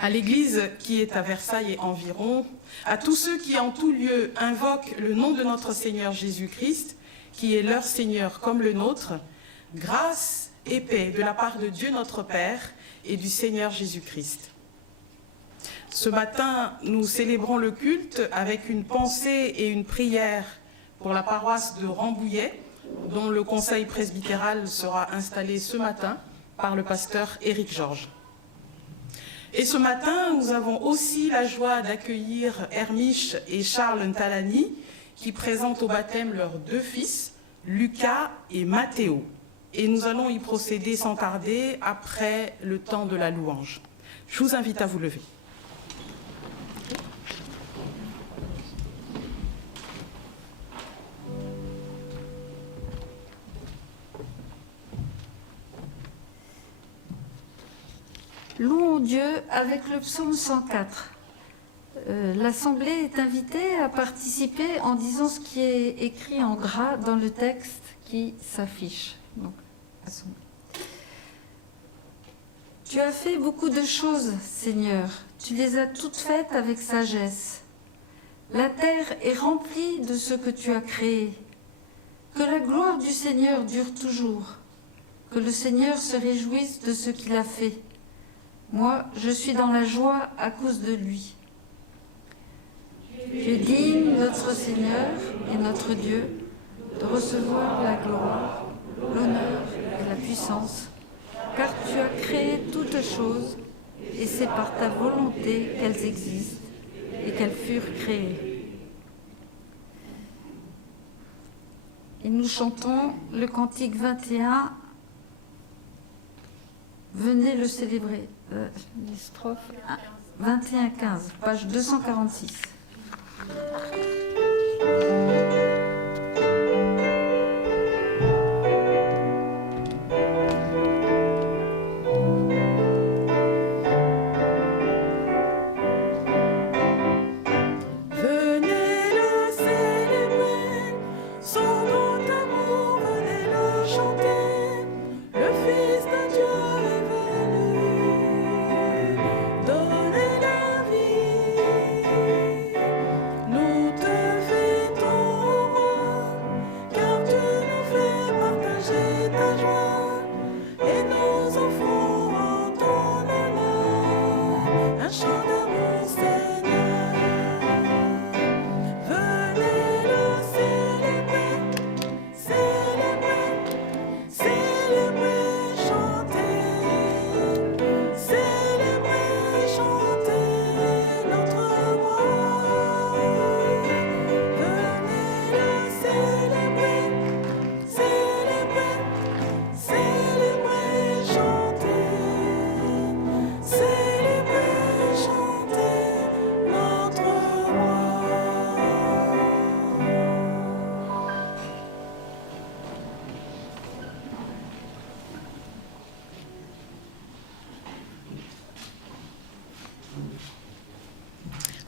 à l'Église qui est à Versailles et environ, à tous ceux qui en tout lieu invoquent le nom de notre Seigneur Jésus-Christ, qui est leur Seigneur comme le nôtre, grâce et paix de la part de Dieu notre Père et du Seigneur Jésus-Christ. Ce matin, nous célébrons le culte avec une pensée et une prière pour la paroisse de Rambouillet, dont le conseil presbytéral sera installé ce matin par le pasteur Éric Georges. Et ce matin, nous avons aussi la joie d'accueillir Hermiche et Charles Ntalani, qui présentent au baptême leurs deux fils, Lucas et Mathéo. Et nous allons y procéder sans tarder après le temps de la louange. Je vous invite à vous lever. Louons Dieu avec le psaume 104. L'Assemblée est invitée à participer en disant ce qui est écrit en gras dans le texte qui s'affiche. Donc, tu as fait beaucoup de choses, Seigneur. Tu les as toutes faites avec sagesse. La terre est remplie de ce que tu as créé. Que la gloire du Seigneur dure toujours. Que le Seigneur se réjouisse de ce qu'il a fait. Moi, je suis dans la joie à cause de lui. Tu es digne, notre Seigneur et notre Dieu, de recevoir la gloire, l'honneur et la puissance, car tu as créé toutes choses, et c'est par ta volonté qu'elles existent et qu'elles furent créées. Et nous chantons le cantique 21. Venez le célébrer. Les strophes 21-15, page 246.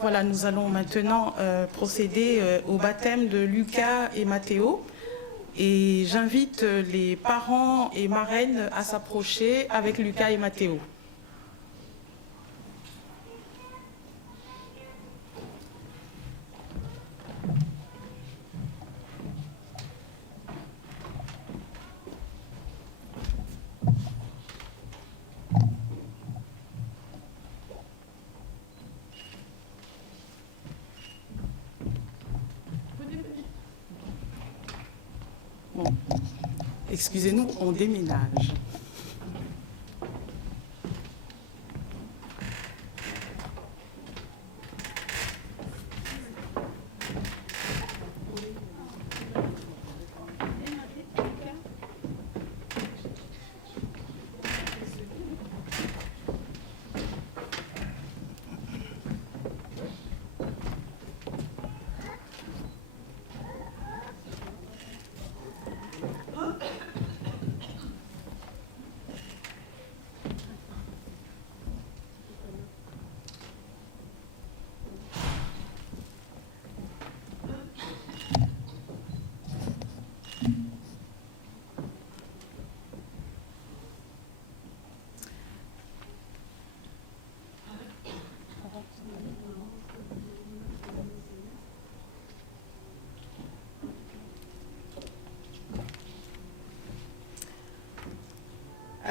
Voilà, nous allons maintenant procéder au baptême de Lucas et Mathéo. Et j'invite les parents et marraines à s'approcher avec Lucas et Mathéo. Bon. Excusez-nous, on déménage.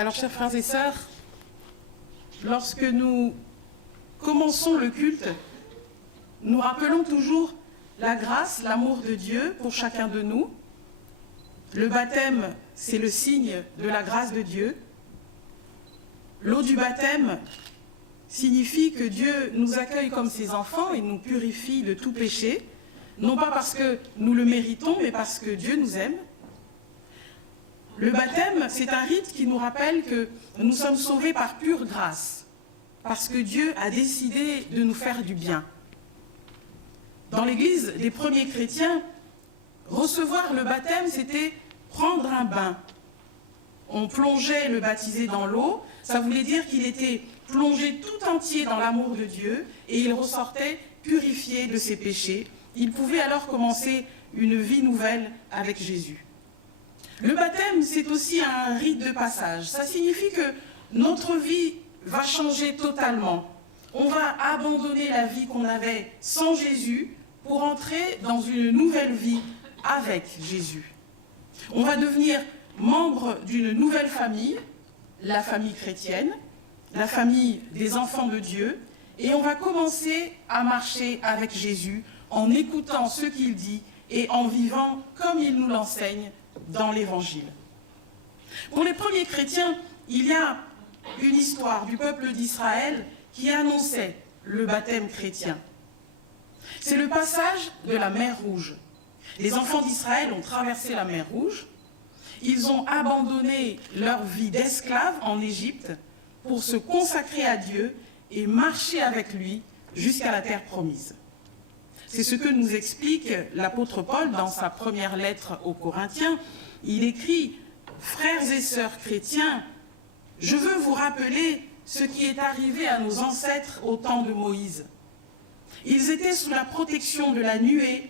Alors, chers frères et sœurs, lorsque nous commençons le culte, nous rappelons toujours la grâce, l'amour de Dieu pour chacun de nous. Le baptême, c'est le signe de la grâce de Dieu. L'eau du baptême signifie que Dieu nous accueille comme ses enfants et nous purifie de tout péché, non pas parce que nous le méritons, mais parce que Dieu nous aime. Le baptême, c'est un rite qui nous rappelle que nous sommes sauvés par pure grâce, parce que Dieu a décidé de nous faire du bien. Dans l'Église des premiers chrétiens, recevoir le baptême, c'était prendre un bain. On plongeait le baptisé dans l'eau, ça voulait dire qu'il était plongé tout entier dans l'amour de Dieu et il ressortait purifié de ses péchés. Il pouvait alors commencer une vie nouvelle avec Jésus. Le baptême, c'est aussi un rite de passage. Ça signifie que notre vie va changer totalement. On va abandonner la vie qu'on avait sans Jésus pour entrer dans une nouvelle vie avec Jésus. On va devenir membre d'une nouvelle famille, la famille chrétienne, la famille des enfants de Dieu, et on va commencer à marcher avec Jésus en écoutant ce qu'il dit et en vivant comme il nous l'enseigne dans l'Évangile. Pour les premiers chrétiens, il y a une histoire du peuple d'Israël qui annonçait le baptême chrétien. C'est le passage de la mer Rouge. Les enfants d'Israël ont traversé la mer Rouge. Ils ont abandonné leur vie d'esclaves en Égypte pour se consacrer à Dieu et marcher avec lui jusqu'à la terre promise. C'est ce que nous explique l'apôtre Paul dans sa première lettre aux Corinthiens. Il écrit « Frères et sœurs chrétiens, je veux vous rappeler ce qui est arrivé à nos ancêtres au temps de Moïse. Ils étaient sous la protection de la nuée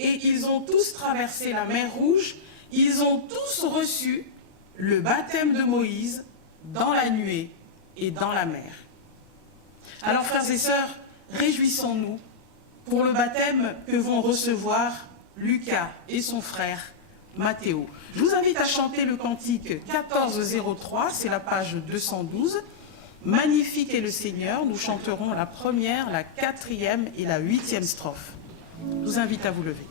et ils ont tous traversé la mer Rouge. Ils ont tous reçu le baptême de Moïse dans la nuée et dans la mer. » Alors, frères et sœurs, réjouissons-nous pour le baptême que vont recevoir Lucas et son frère Mathéo. Je vous invite à chanter le cantique 1403, c'est la page 212. Magnifique est le Seigneur, nous chanterons la première, la quatrième et la 8e strophe. Je vous invite à vous lever.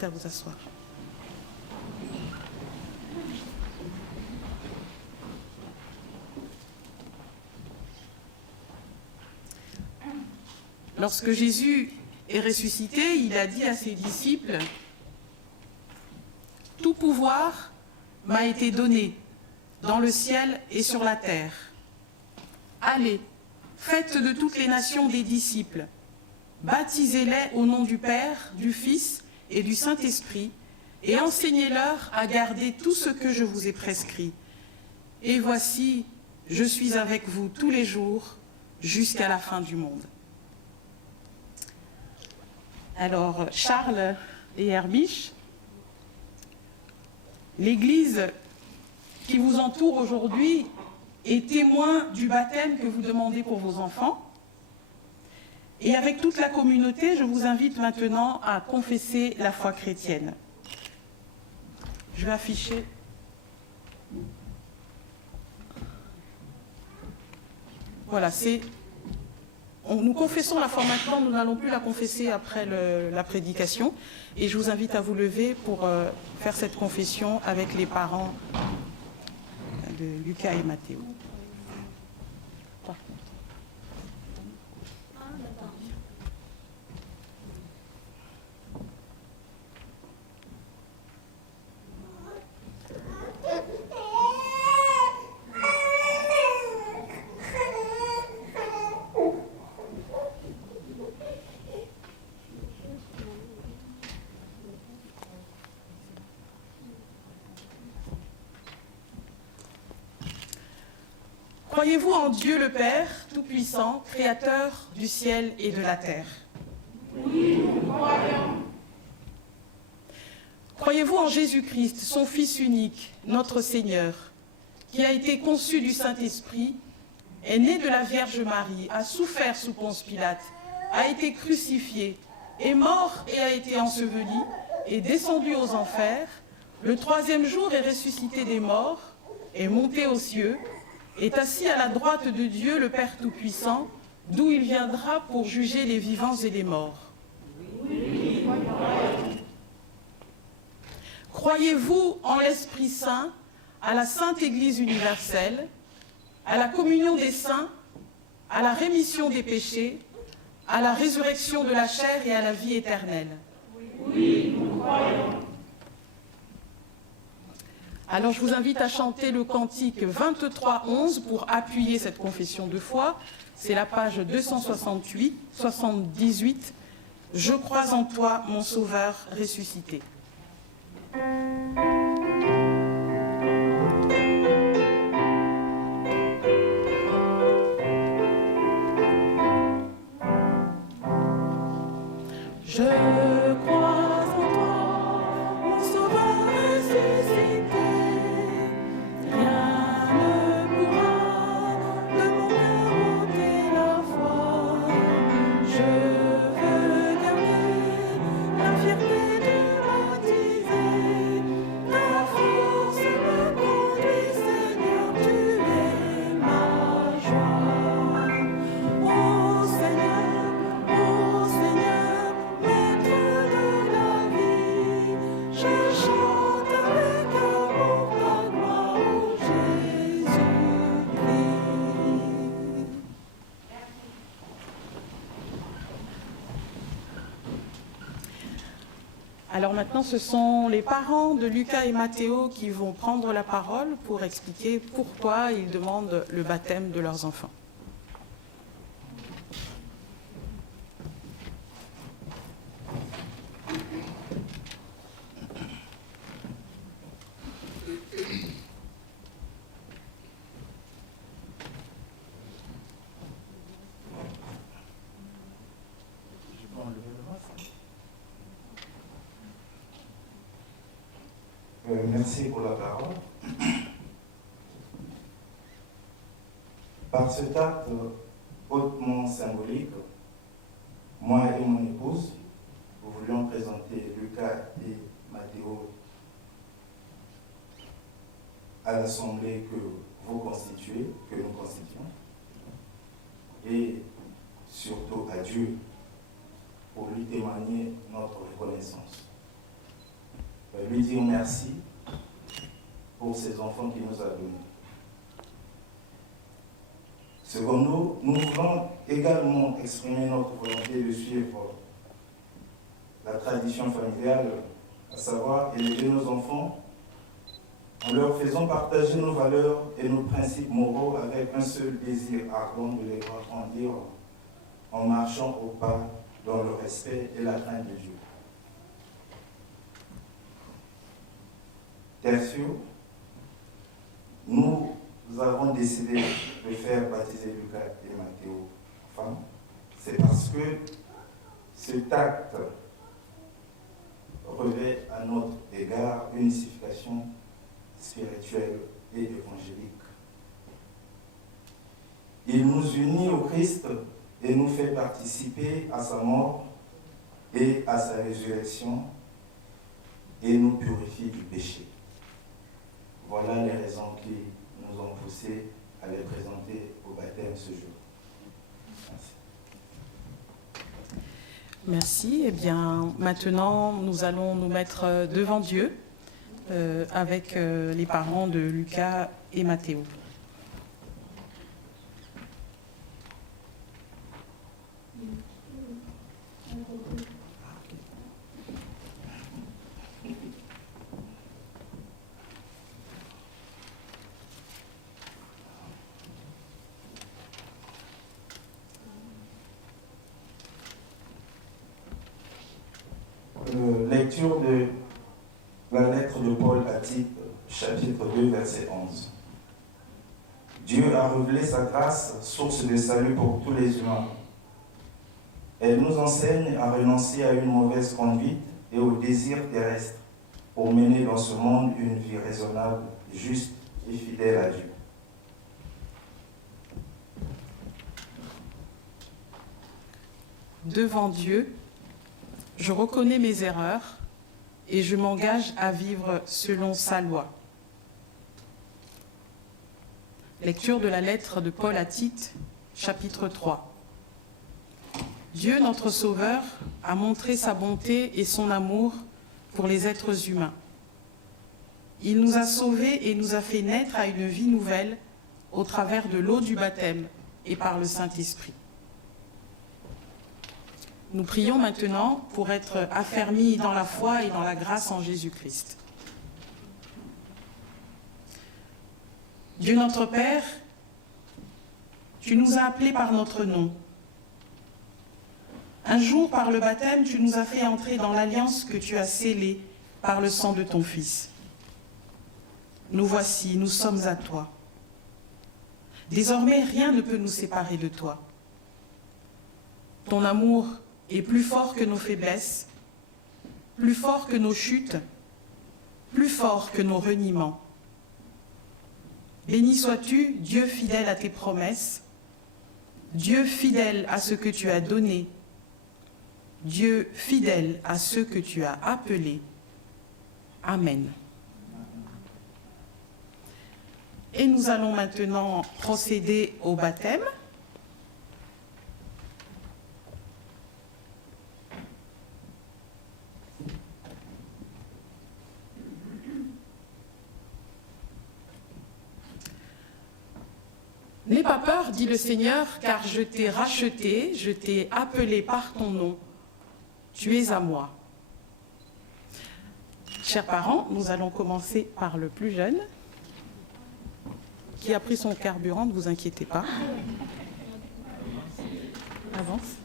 À vous asseoir. Lorsque Jésus est ressuscité, il a dit à ses disciples « Tout pouvoir m'a été donné dans le ciel et sur la terre. Allez, faites de toutes les nations des disciples, baptisez-les au nom du Père, du Fils et du Saint-Esprit, et enseignez-leur à garder tout ce que je vous ai prescrit. Et voici, je suis avec vous tous les jours, jusqu'à la fin du monde. » Alors, Charles et Herbich, l'Église qui vous entoure aujourd'hui est témoin du baptême que vous demandez pour vos enfants. Et avec toute la communauté, je vous invite maintenant à confesser la foi chrétienne. Je vais afficher. Voilà, Nous confessons la foi maintenant, nous n'allons plus la confesser après la prédication. Et je vous invite à vous lever pour faire cette confession avec les parents de Lucas et Mathéo. Croyez-vous en Dieu le Père Tout-Puissant, Créateur du ciel et de la terre? Oui, nous croyons. Croyez-vous en Jésus-Christ, son Fils unique, notre Seigneur, qui a été conçu du Saint-Esprit, est né de la Vierge Marie, a souffert sous Ponce Pilate, a été crucifié, est mort et a été enseveli, est descendu aux enfers, le troisième jour est ressuscité des morts, est monté aux cieux, est assis à la droite de Dieu, le Père Tout-Puissant, d'où il viendra pour juger les vivants et les morts. Oui. Croyez-vous en l'Esprit Saint, à la Sainte Église universelle, à la communion des saints, à la rémission des péchés, à la résurrection de la chair et à la vie éternelle? Oui, nous croyons. Alors je vous invite à chanter le cantique 23-11 pour appuyer cette confession de foi. C'est la page 278. Je crois en toi, mon Sauveur ressuscité. Je crois en toi, mon Sauveur ressuscité. Rien ne pourra de mon cœur ôter la foi. Je veux garder la fierté du baptisé. Ta force me conduit, Seigneur, tu es ma joie. Ô Seigneur, Maître de la vie, je chante avec amour ta gloire, ô Jésus-Christ. Alors maintenant, ce sont les parents de Lucas et Mathéo qui vont prendre la parole pour expliquer pourquoi ils demandent le baptême de leurs enfants. Merci pour la parole. Par cet acte hautement symbolique, moi et mon épouse, nous voulions présenter Lucas et Mathéo à l'assemblée que vous constituez, que nous constituons, et surtout à Dieu pour lui témoigner notre reconnaissance. Lui dire merci pour ces enfants qu'il nous a donnés. Secondo, nous voulons également exprimer notre volonté de suivre la tradition familiale, à savoir élever nos enfants en leur faisant partager nos valeurs et nos principes moraux avec un seul désir ardent de les voir grandir en marchant au pas dans le respect et la crainte de Dieu. Tertio, nous avons décidé de faire baptiser Lucas et Mathéo femmes. C'est parce que cet acte revêt à notre égard une signification spirituelle et évangélique. Il nous unit au Christ et nous fait participer à sa mort et à sa résurrection et nous purifie du péché. Voilà les raisons qui nous ont poussés à les présenter au baptême ce jour. Merci. Merci. Eh bien, maintenant, nous allons nous mettre devant Dieu avec les parents de Lucas et Mathéo. Lecture de la lettre de Paul à Tite, chapitre 2, verset 11. Dieu a révélé sa grâce, source de salut pour tous les humains. Elle nous enseigne à renoncer à une mauvaise conduite et aux désirs terrestres pour mener dans ce monde une vie raisonnable, juste et fidèle à Dieu. Devant Dieu, je reconnais mes erreurs et je m'engage à vivre selon sa loi. Lecture de la lettre de Paul à Tite, chapitre 3. Dieu, notre Sauveur, a montré sa bonté et son amour pour les êtres humains. Il nous a sauvés et nous a fait naître à une vie nouvelle au travers de l'eau du baptême et par le Saint-Esprit. Nous prions maintenant pour être affermis dans la foi et dans la grâce en Jésus-Christ. Dieu notre Père, tu nous as appelés par notre nom. Un jour, par le baptême, tu nous as fait entrer dans l'alliance que tu as scellée par le sang de ton Fils. Nous voici, nous sommes à toi. Désormais, rien ne peut nous séparer de toi. Ton amour est plus fort que nos faiblesses, plus fort que nos chutes, plus fort que nos reniements. Béni sois-tu, Dieu fidèle à tes promesses, Dieu fidèle à ce que tu as donné, Dieu fidèle à ceux que tu as appelés. Amen. Et nous allons maintenant procéder au baptême. N'aie pas peur, dit le Seigneur, car je t'ai racheté, je t'ai appelé par ton nom. Tu es à moi. Chers parents, nous allons commencer par le plus jeune, qui a pris son carburant, ne vous inquiétez pas. Avance.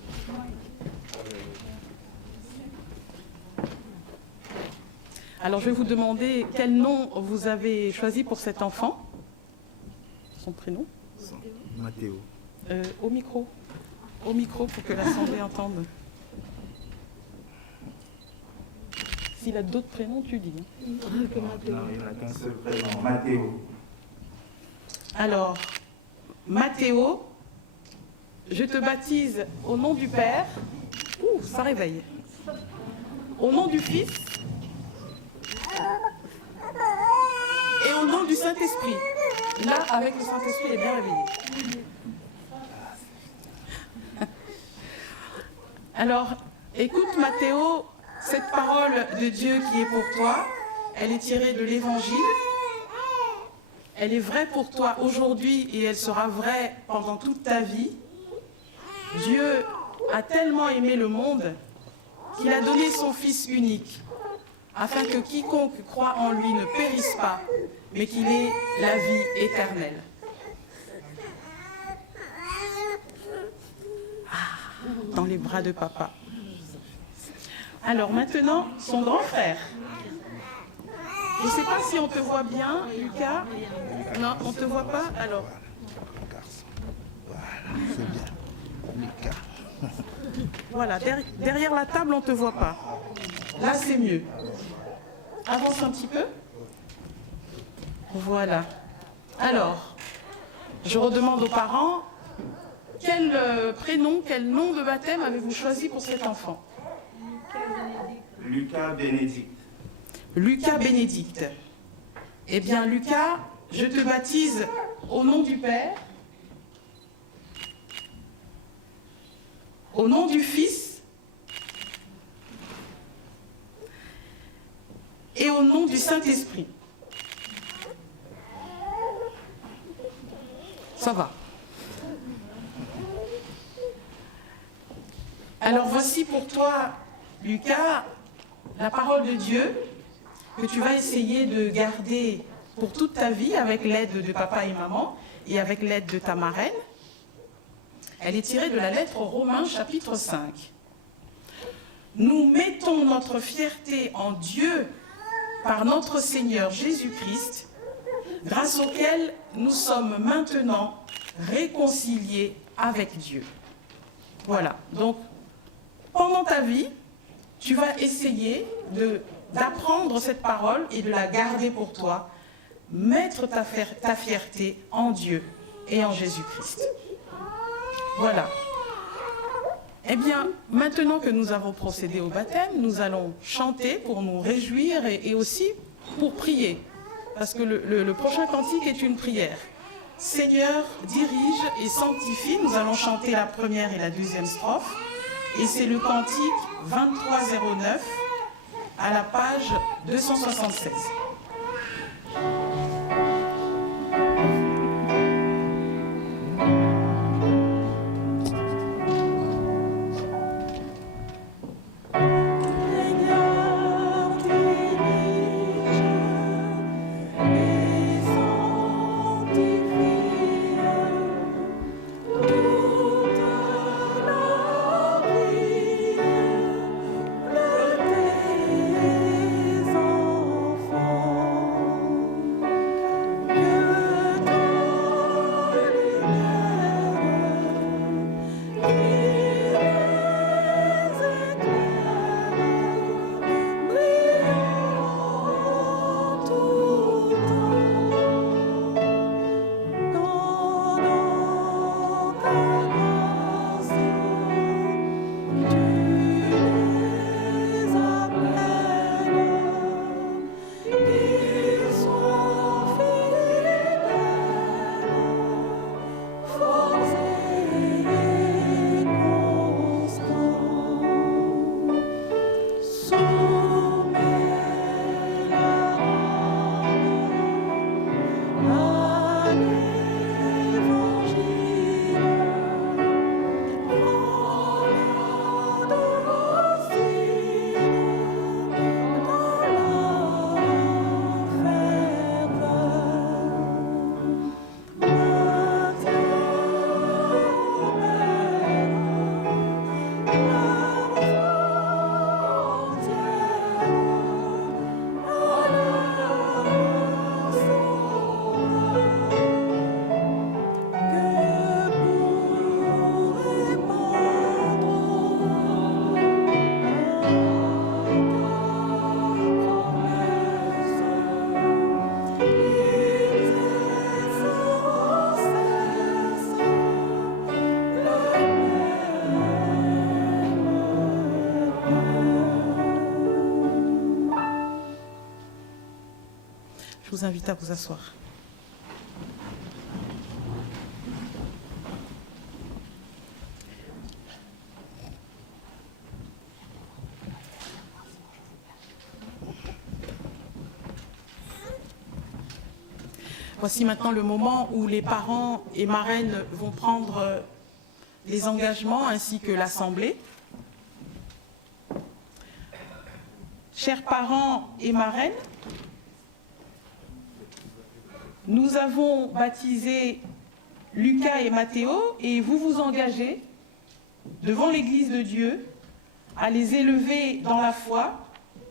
Alors, je vais vous demander quel nom vous avez choisi pour cet enfant. Son prénom ? Mathéo. Au micro pour que l'Assemblée entende. S'il a d'autres prénoms, tu dis. Non, il n'y en a qu'un seul prénom, Mathéo. Alors, Mathéo, je te baptise au nom du Père. Ouh, ça réveille. Au nom du Fils. Et au nom du Saint-Esprit. Là, avec le Saint-Esprit, il est bien réveillé. Alors, écoute Mathéo, cette parole de Dieu qui est pour toi, elle est tirée de l'Évangile. Elle est vraie pour toi aujourd'hui et elle sera vraie pendant toute ta vie. Dieu a tellement aimé le monde qu'il a donné son Fils unique, afin que quiconque croit en lui ne périsse pas, mais qu'il ait la vie éternelle. Dans les bras de papa. Alors maintenant, son grand frère. Je ne sais pas si on te voit bien, Lucas. Non, on ne te voit pas. Alors. Voilà, c'est bien. Lucas. Voilà, derrière la table, on ne te voit pas. Là, c'est mieux. Avance un petit peu. Voilà. Alors, je redemande aux parents, quel prénom, quel nom de baptême avez-vous choisi pour cet enfant ? Lucas Bénédicte. Lucas Bénédicte. Eh bien, Lucas, je te baptise au nom du Père, au nom du Fils et au nom du Saint-Esprit. Ça va. Alors voici pour toi, Lucas, la parole de Dieu que tu vas essayer de garder pour toute ta vie avec l'aide de papa et maman et avec l'aide de ta marraine. Elle est tirée de la lettre aux Romains, chapitre 5. Nous mettons notre fierté en Dieu par notre Seigneur Jésus-Christ, grâce auquel nous sommes maintenant réconciliés avec Dieu. Voilà, donc pendant ta vie, tu vas essayer d'apprendre cette parole et de la garder pour toi, mettre ta fierté en Dieu et en Jésus-Christ. Voilà. Eh bien, maintenant que nous avons procédé au baptême, nous allons chanter pour nous réjouir et aussi pour prier. Parce que le prochain cantique est une prière. Seigneur, dirige et sanctifie. Nous allons chanter la première et la deuxième strophe. Et c'est le cantique 2309 à la page 276. Je vous invite à vous asseoir. Voici maintenant le moment où les parents et marraines vont prendre les engagements ainsi que l'Assemblée. Chers parents et marraines, nous avons baptisé Lucas et Mathéo et vous vous engagez devant l'Église de Dieu à les élever dans la foi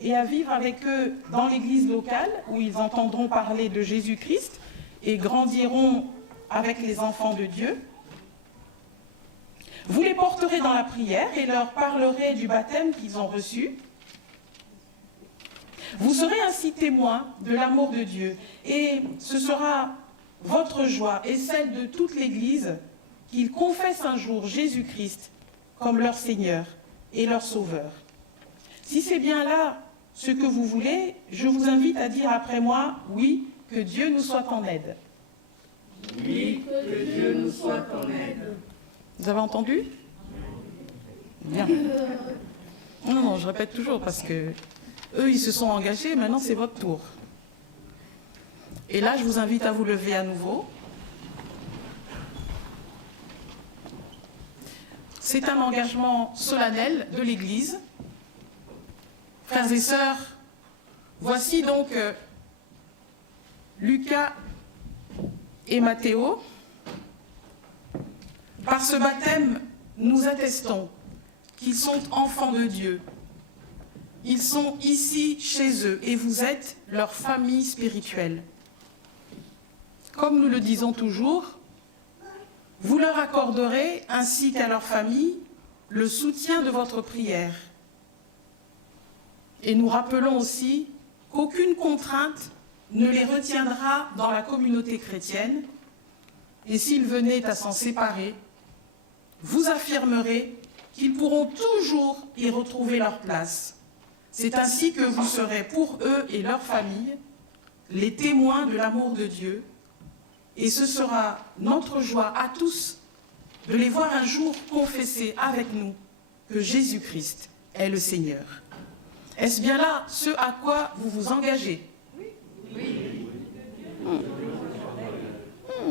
et à vivre avec eux dans l'Église locale où ils entendront parler de Jésus-Christ et grandiront avec les enfants de Dieu. Vous les porterez dans la prière et leur parlerez du baptême qu'ils ont reçu. Vous serez ainsi témoins de l'amour de Dieu et ce sera votre joie et celle de toute l'Église qu'ils confessent un jour Jésus-Christ comme leur Seigneur et leur Sauveur. Si c'est bien là ce que vous voulez, je vous invite à dire après moi, oui, que Dieu nous soit en aide. Oui, que Dieu nous soit en aide. Vous avez entendu? Bien. Non, je répète toujours parce que Eux, ils se sont engagés, maintenant c'est votre tour. Et là, je vous invite à vous lever à nouveau. C'est un engagement solennel de l'Église. Frères et sœurs, voici donc Lucas et Mathéo. Par ce baptême, nous attestons qu'ils sont enfants de Dieu. Ils sont ici chez eux et vous êtes leur famille spirituelle. Comme nous le disons toujours, vous leur accorderez, ainsi qu'à leur famille, le soutien de votre prière. Et nous rappelons aussi qu'aucune contrainte ne les retiendra dans la communauté chrétienne, et s'ils venaient à s'en séparer, vous affirmerez qu'ils pourront toujours y retrouver leur place. C'est ainsi que vous serez pour eux et leur famille les témoins de l'amour de Dieu, et ce sera notre joie à tous de les voir un jour confesser avec nous que Jésus-Christ est le Seigneur. Est-ce bien là ce à quoi vous vous engagez? Oui.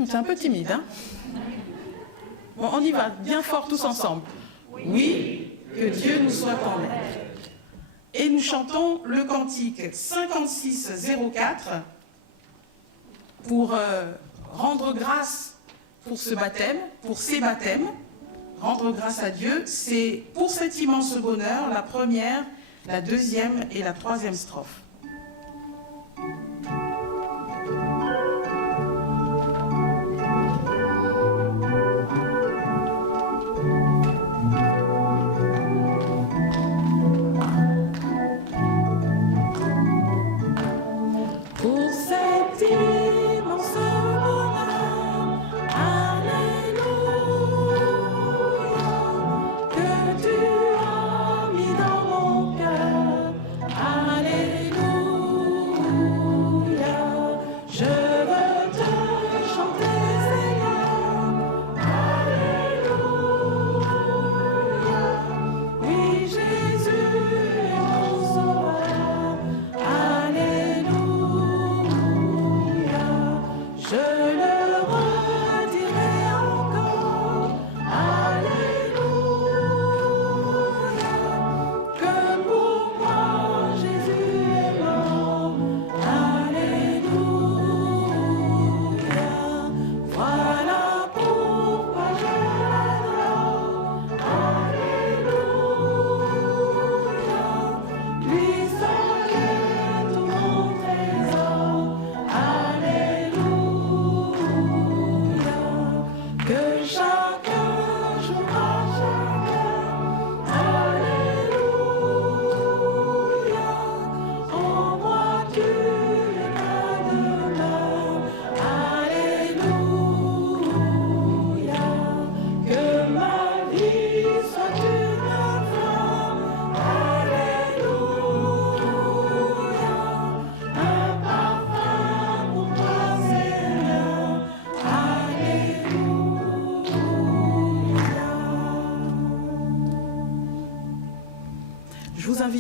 C'est un peu timide, hein? Bon, on y va, bien fort tous ensemble. Oui, que Dieu nous soit en aide. Et nous chantons le cantique 5604 pour rendre grâce pour ce baptême, pour ces baptêmes, rendre grâce à Dieu. C'est pour cet immense bonheur la première, la deuxième et la troisième strophe.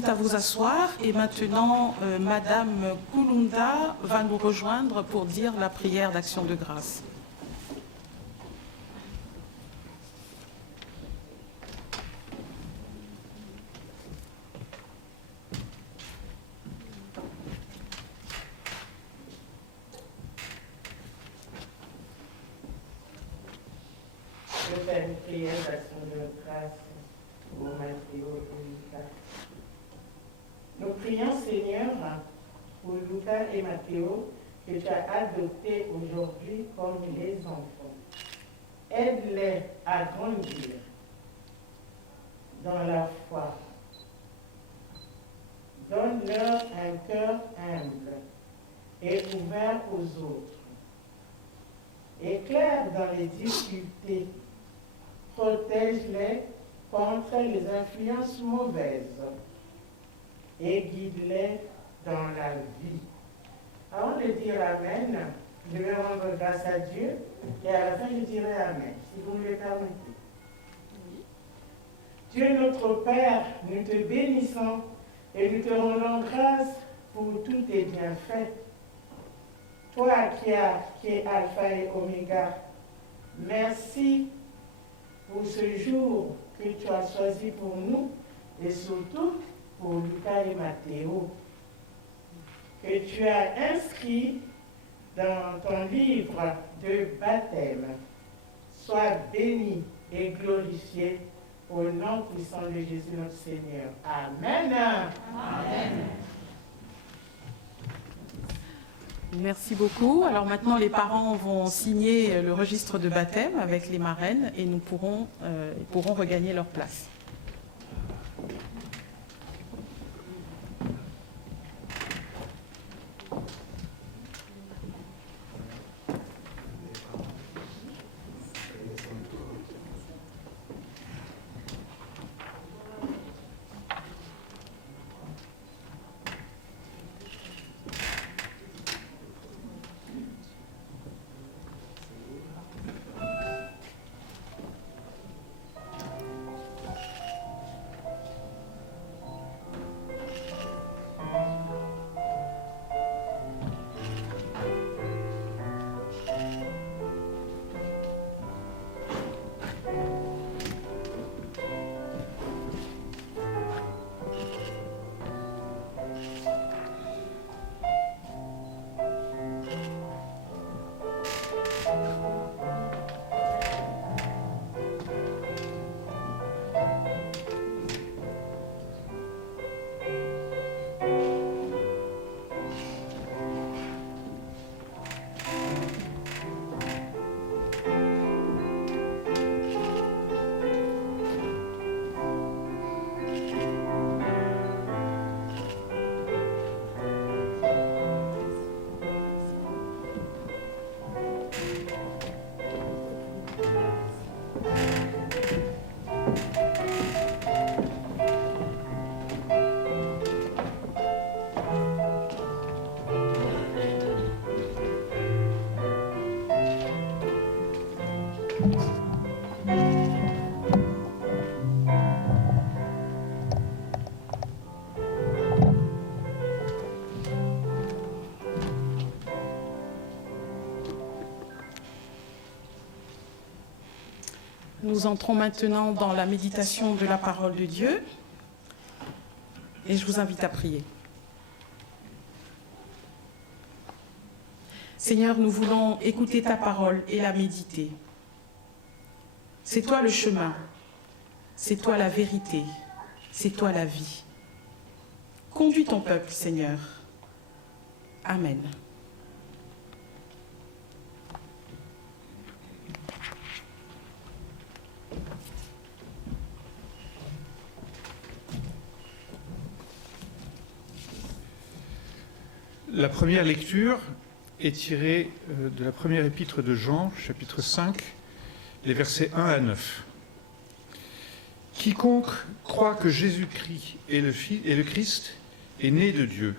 À vous asseoir et maintenant Madame Kulunda va nous rejoindre pour dire la prière d'action de grâce. Je fais une prière d'action de grâce pour Mathéo et Lucas. Nous prions, Seigneur, pour Lucas et Mathéo, que tu as adoptés aujourd'hui comme les enfants. Aide-les à grandir dans la foi. Donne-leur un cœur humble et ouvert aux autres. Éclaire dans les difficultés. Protège-les contre les influences mauvaises et guide-les dans la vie. Avant de dire Amen, je vais rendre grâce à Dieu et à la fin je dirai Amen, si vous me le permettez. Dieu notre Père, nous te bénissons Et nous te rendons grâce pour tous tes bienfaits. Toi qui es Alpha et Oméga, merci pour ce jour que tu as choisi pour nous et surtout pour Lucas et Matthéo, que tu as inscrit dans ton livre de baptême. Sois béni et glorifié au nom puissant de Jésus notre Seigneur. Amen. Amen. Merci beaucoup. Alors maintenant, les parents vont signer le registre de baptême avec les marraines et nous pourront regagner leur place. Nous entrons maintenant dans la méditation de la parole de Dieu et je vous invite à prier. Seigneur, nous voulons écouter ta parole et la méditer. C'est toi le chemin, c'est toi la vérité, c'est toi la vie. Conduis ton peuple, Seigneur. Amen. La première lecture est tirée de la première épître de Jean, chapitre 5, les versets 1 à 9. Quiconque croit que Jésus-Christ est le Christ est né de Dieu.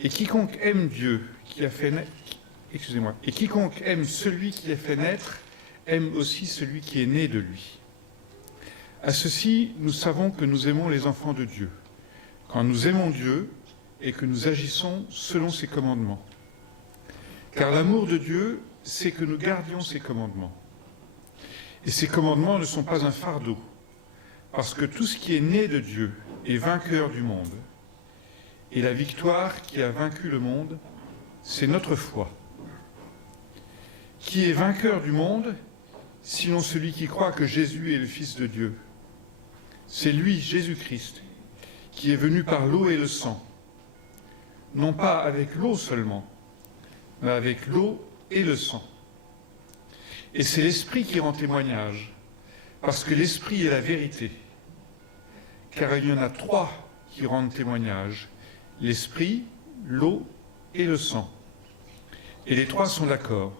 Et quiconque aime Dieu qui a fait et quiconque aime celui qui a fait naître, aime aussi celui qui est né de lui. À ceci, nous savons que nous aimons les enfants de Dieu, quand nous aimons Dieu et que nous agissons selon ses commandements. Car l'amour de Dieu, c'est que nous gardions ses commandements. Et ces commandements ne sont pas un fardeau, parce que tout ce qui est né de Dieu est vainqueur du monde. Et la victoire qui a vaincu le monde, c'est notre foi. Qui est vainqueur du monde, sinon celui qui croit que Jésus est le Fils de Dieu? C'est lui, Jésus-Christ, qui est venu par l'eau et le sang, non pas avec l'eau seulement, mais avec l'eau et le sang. Et c'est l'Esprit qui rend témoignage, parce que l'Esprit est la vérité. Car il y en a trois qui rendent témoignage, l'Esprit, l'eau et le sang. Et les trois sont d'accord.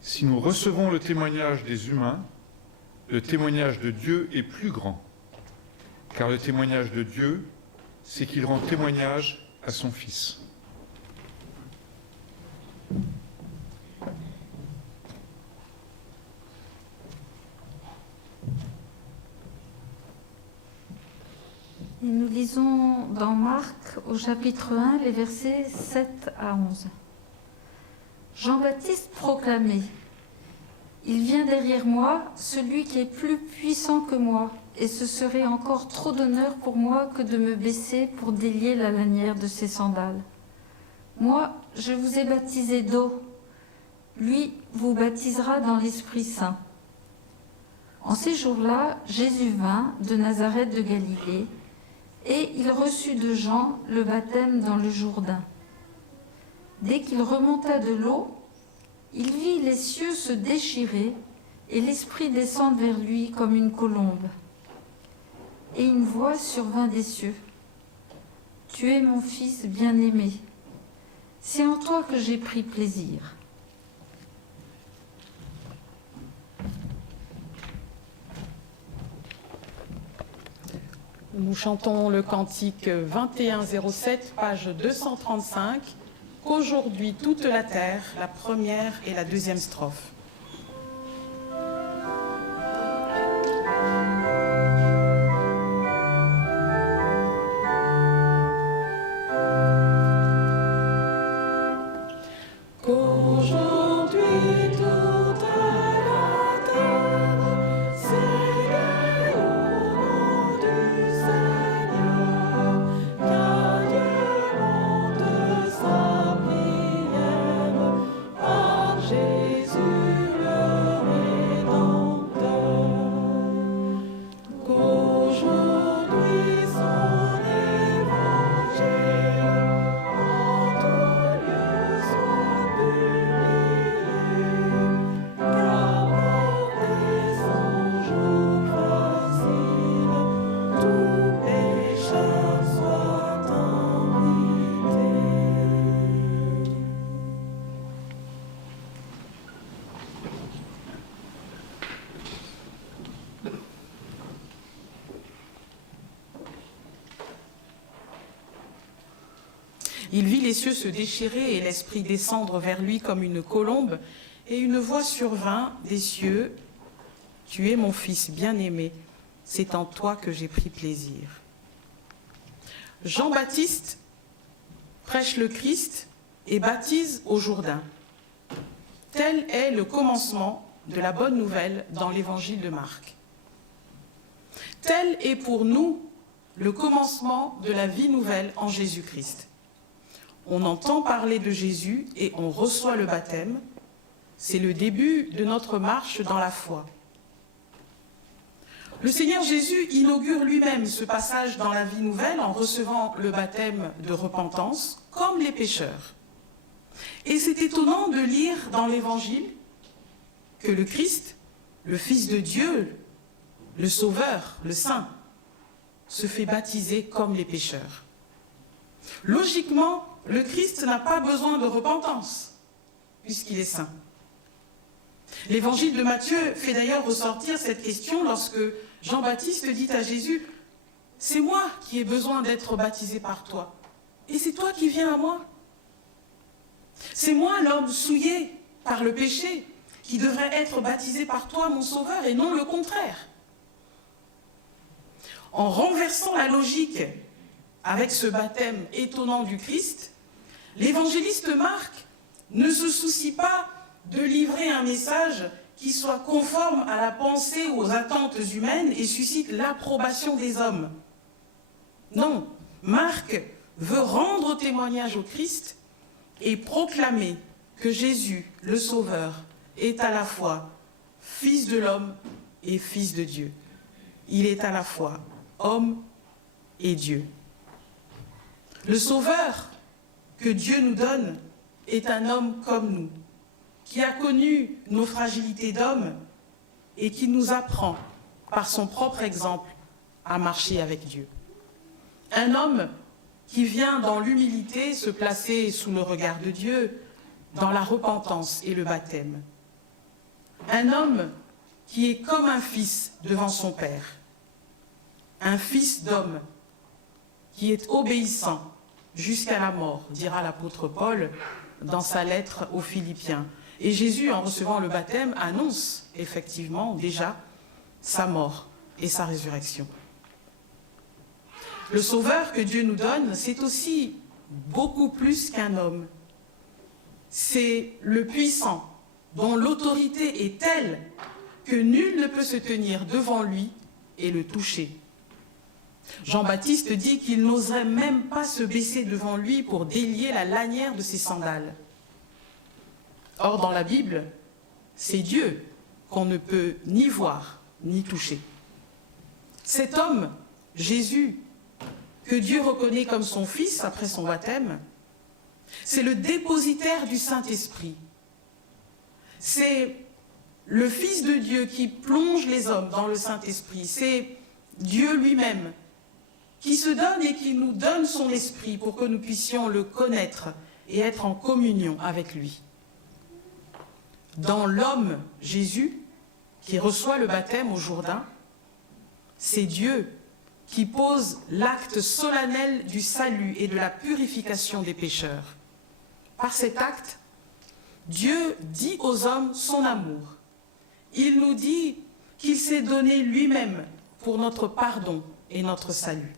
Si nous recevons le témoignage des humains, le témoignage de Dieu est plus grand. Car le témoignage de Dieu, c'est qu'il rend témoignage à son Fils. Et nous Lisons dans Marc au chapitre 1 les versets 7 à 11. Jean-Baptiste proclamait : il vient derrière moi, celui qui est plus puissant que moi, et ce serait encore trop d'honneur pour moi que de me baisser pour délier la lanière de ses sandales. Moi, je vous ai baptisé d'eau. Lui vous baptisera dans l'Esprit Saint. En ces jours-là, Jésus vint de Nazareth de Galilée, et il reçut de Jean le baptême dans le Jourdain. Dès qu'il remonta de l'eau, il vit les cieux se déchirer et l'Esprit descendre vers lui comme une colombe. Et une voix survint des cieux. « Tu es mon Fils bien-aimé. C'est en toi que j'ai pris plaisir. » Nous chantons le cantique 2107, page 235, « Qu'aujourd'hui toute la terre », la première et la deuxième strophe. Il vit les cieux se déchirer et l'Esprit descendre vers lui comme une colombe, et une voix survint des cieux, « Tu es mon Fils bien-aimé, c'est en toi que j'ai pris plaisir. » Jean-Baptiste prêche le Christ et baptise au Jourdain. Tel est le commencement de la bonne nouvelle dans l'évangile de Marc. Tel est pour nous le commencement de la vie nouvelle en Jésus-Christ. On entend parler de Jésus et on reçoit le baptême. C'est le début de notre marche dans la foi. Le Seigneur Jésus inaugure lui-même ce passage dans la vie nouvelle en recevant le baptême de repentance, comme les pécheurs. Et c'est étonnant de lire dans l'Évangile que le Christ, le Fils de Dieu, le Sauveur, le Saint, se fait baptiser comme les pécheurs. Logiquement, le Christ n'a pas besoin de repentance, puisqu'il est saint. L'évangile de Matthieu fait d'ailleurs ressortir cette question lorsque Jean-Baptiste dit à Jésus « C'est moi qui ai besoin d'être baptisé par toi, et c'est toi qui viens à moi. C'est moi, l'homme souillé par le péché, qui devrait être baptisé par toi, mon Sauveur, et non le contraire. » En renversant la logique avec ce baptême étonnant du Christ, l'évangéliste Marc ne se soucie pas de livrer un message qui soit conforme à la pensée ou aux attentes humaines et suscite l'approbation des hommes. Non, Marc veut rendre témoignage au Christ et proclamer que Jésus, le Sauveur, est à la fois Fils de l'homme et Fils de Dieu. Il est à la fois homme et Dieu. Le Sauveur que Dieu nous donne est un homme comme nous, qui a connu nos fragilités d'homme et qui nous apprend, par son propre exemple, à marcher avec Dieu. Un homme qui vient dans l'humilité se placer sous le regard de Dieu, dans la repentance et le baptême. Un homme qui est comme un fils devant son Père. Un fils d'homme qui est obéissant jusqu'à la mort, dira l'apôtre Paul dans sa lettre aux Philippiens. Et Jésus, en recevant le baptême, annonce effectivement déjà sa mort et sa résurrection. Le Sauveur que Dieu nous donne, c'est aussi beaucoup plus qu'un homme. C'est le puissant, dont l'autorité est telle que nul ne peut se tenir devant lui et le toucher. Jean-Baptiste dit qu'il n'oserait même pas se baisser devant lui pour délier la lanière de ses sandales. Or, dans la Bible, c'est Dieu qu'on ne peut ni voir ni toucher. Cet homme, Jésus, que Dieu reconnaît comme son Fils après son baptême, c'est le dépositaire du Saint-Esprit. C'est le Fils de Dieu qui plonge les hommes dans le Saint-Esprit. C'est Dieu lui-même qui se donne et qui nous donne son esprit pour que nous puissions le connaître et être en communion avec lui. Dans l'homme Jésus, qui reçoit le baptême au Jourdain, c'est Dieu qui pose l'acte solennel du salut et de la purification des pécheurs. Par cet acte, Dieu dit aux hommes son amour. Il nous dit qu'il s'est donné lui-même pour notre pardon et notre salut.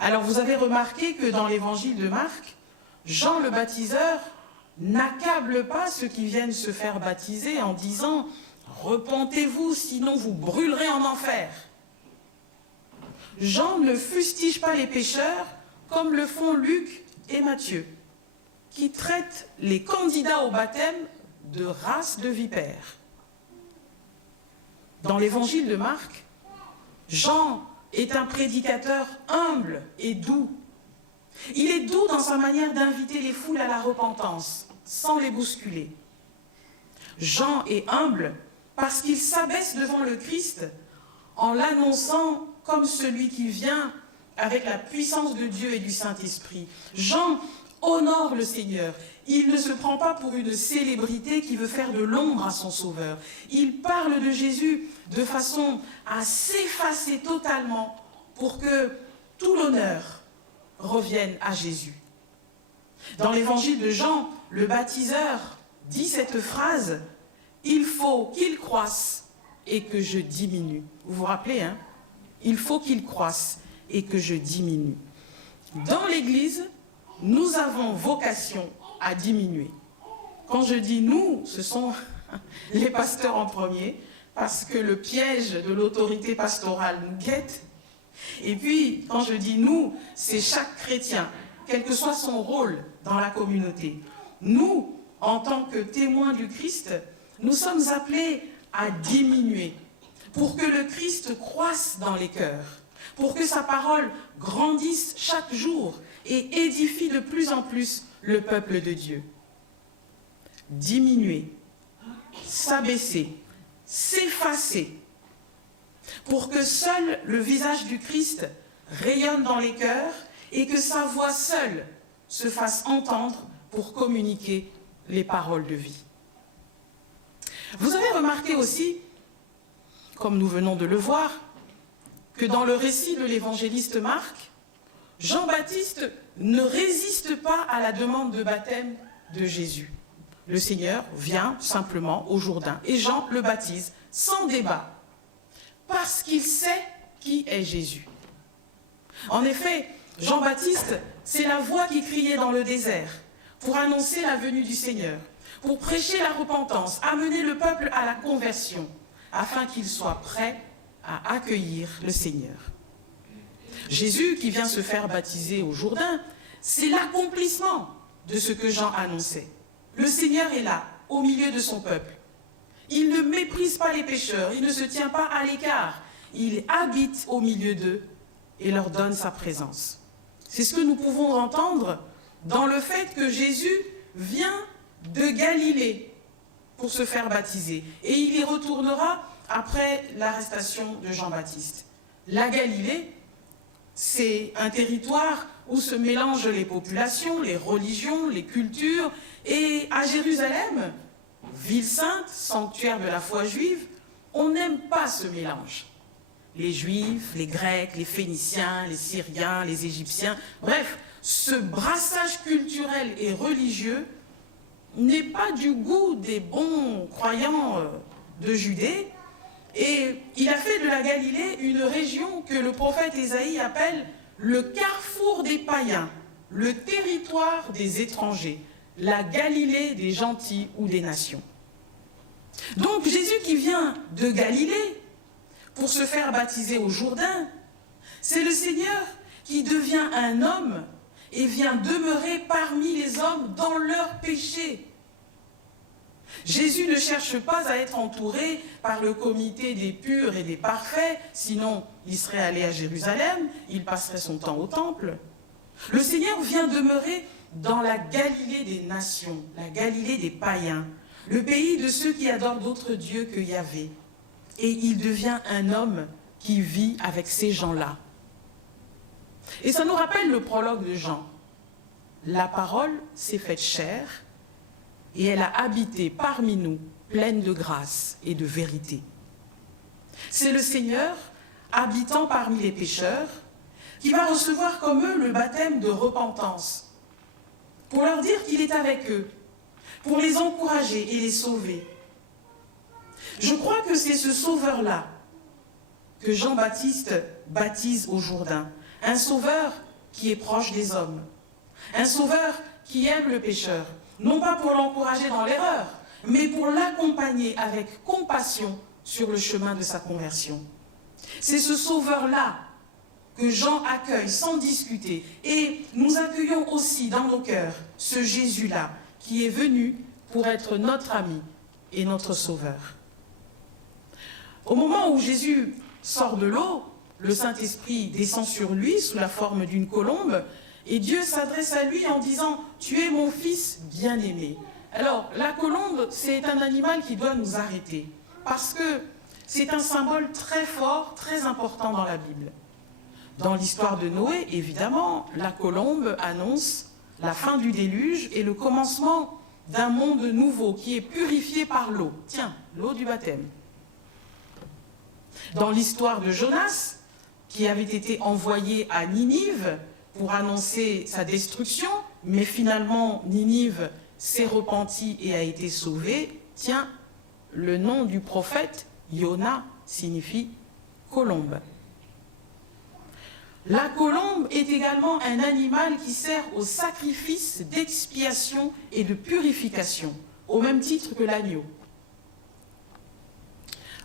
Alors vous avez remarqué que dans l'évangile de Marc, Jean le baptiseur n'accable pas ceux qui viennent se faire baptiser en disant « Repentez-vous, sinon vous brûlerez en enfer ». Jean ne fustige pas les pécheurs comme le font Luc et Matthieu, qui traitent les candidats au baptême de race de vipères. Dans l'évangile de Marc, Jean est un prédicateur humble et doux. Il est doux dans sa manière d'inviter les foules à la repentance, sans les bousculer. Jean est humble parce qu'il s'abaisse devant le Christ en l'annonçant comme celui qui vient avec la puissance de Dieu et du Saint-Esprit. Jean honore le Seigneur. Il ne se prend pas pour une célébrité qui veut faire de l'ombre à son Sauveur. Il parle de Jésus de façon à s'effacer totalement pour que tout l'honneur revienne à Jésus. Dans l'évangile de Jean, le baptiseur dit cette phrase « Il faut qu'il croisse et que je diminue ». Vous vous rappelez, hein? Il faut qu'il croisse et que je diminue. Dans l'Église, nous avons vocation à diminuer. Quand je dis nous, ce sont les pasteurs en premier, parce que le piège de l'autorité pastorale nous guette. Et puis, quand je dis nous, c'est chaque chrétien, quel que soit son rôle dans la communauté. Nous, en tant que témoins du Christ, nous sommes appelés à diminuer pour que le Christ croisse dans les cœurs, pour que sa parole grandisse chaque jour et édifie de plus en plus le peuple de Dieu. Diminuer, s'abaisser, s'effacer, pour que seul le visage du Christ rayonne dans les cœurs et que sa voix seule se fasse entendre pour communiquer les paroles de vie. Vous avez remarqué aussi, comme nous venons de le voir, que dans le récit de l'évangéliste Marc, Jean-Baptiste ne résiste pas à la demande de baptême de Jésus. Le Seigneur vient simplement au Jourdain et Jean le baptise sans débat, parce qu'il sait qui est Jésus. En effet, Jean-Baptiste, c'est la voix qui criait dans le désert pour annoncer la venue du Seigneur, pour prêcher la repentance, amener le peuple à la conversion, afin qu'il soit prêt à accueillir le Seigneur. Jésus, qui vient se faire baptiser au Jourdain, c'est l'accomplissement de ce que Jean annonçait. Le Seigneur est là, au milieu de son peuple. Il ne méprise pas les pécheurs, il ne se tient pas à l'écart. Il habite au milieu d'eux et leur donne sa présence. C'est ce que nous pouvons entendre dans le fait que Jésus vient de Galilée pour se faire baptiser. Et il y retournera après l'arrestation de Jean-Baptiste. La Galilée, c'est un territoire où se mélangent les populations, les religions, les cultures. Et à Jérusalem, ville sainte, sanctuaire de la foi juive, on n'aime pas ce mélange. Les Juifs, les Grecs, les Phéniciens, les Syriens, les Égyptiens, bref, ce brassage culturel et religieux n'est pas du goût des bons croyants de Judée, Et il a fait de la Galilée une région que le prophète Ésaïe appelle le carrefour des païens, le territoire des étrangers, la Galilée des gentils ou des nations. Donc Jésus qui vient de Galilée pour se faire baptiser au Jourdain, c'est le Seigneur qui devient un homme et vient demeurer parmi les hommes dans leurs péchés. Jésus ne cherche pas à être entouré par le comité des purs et des parfaits, sinon il serait allé à Jérusalem, il passerait son temps au temple. Le Seigneur vient demeurer dans la Galilée des nations, la Galilée des païens, le pays de ceux qui adorent d'autres dieux que Yahvé. Et il devient un homme qui vit avec ces gens-là. Et ça nous rappelle le prologue de Jean. La parole s'est faite chair et elle a habité parmi nous, pleine de grâce et de vérité. C'est le Seigneur, habitant parmi les pécheurs, qui va recevoir comme eux le baptême de repentance, pour leur dire qu'il est avec eux, pour les encourager et les sauver. Je crois que c'est ce sauveur-là que Jean-Baptiste baptise au Jourdain, un sauveur qui est proche des hommes, un sauveur qui aime le pécheur, non pas pour l'encourager dans l'erreur, mais pour l'accompagner avec compassion sur le chemin de sa conversion. C'est ce sauveur-là que Jean accueille sans discuter, et nous accueillons aussi dans nos cœurs ce Jésus-là qui est venu pour être notre ami et notre sauveur. Au moment où Jésus sort de l'eau, le Saint-Esprit descend sur lui sous la forme d'une colombe, et Dieu s'adresse à lui en disant « Tu es mon fils bien-aimé ». Alors, la colombe, c'est un animal qui doit nous arrêter, parce que c'est un symbole très fort, très important dans la Bible. Dans l'histoire de Noé, évidemment, la colombe annonce la fin du déluge et le commencement d'un monde nouveau qui est purifié par l'eau. Tiens, l'eau du baptême. Dans l'histoire de Jonas, qui avait été envoyé à Ninive pour annoncer sa destruction, mais finalement Ninive s'est repentie et a été sauvée, tiens, le nom du prophète, Yona, signifie colombe. La colombe est également un animal qui sert au sacrifice d'expiation et de purification, au même titre que l'agneau.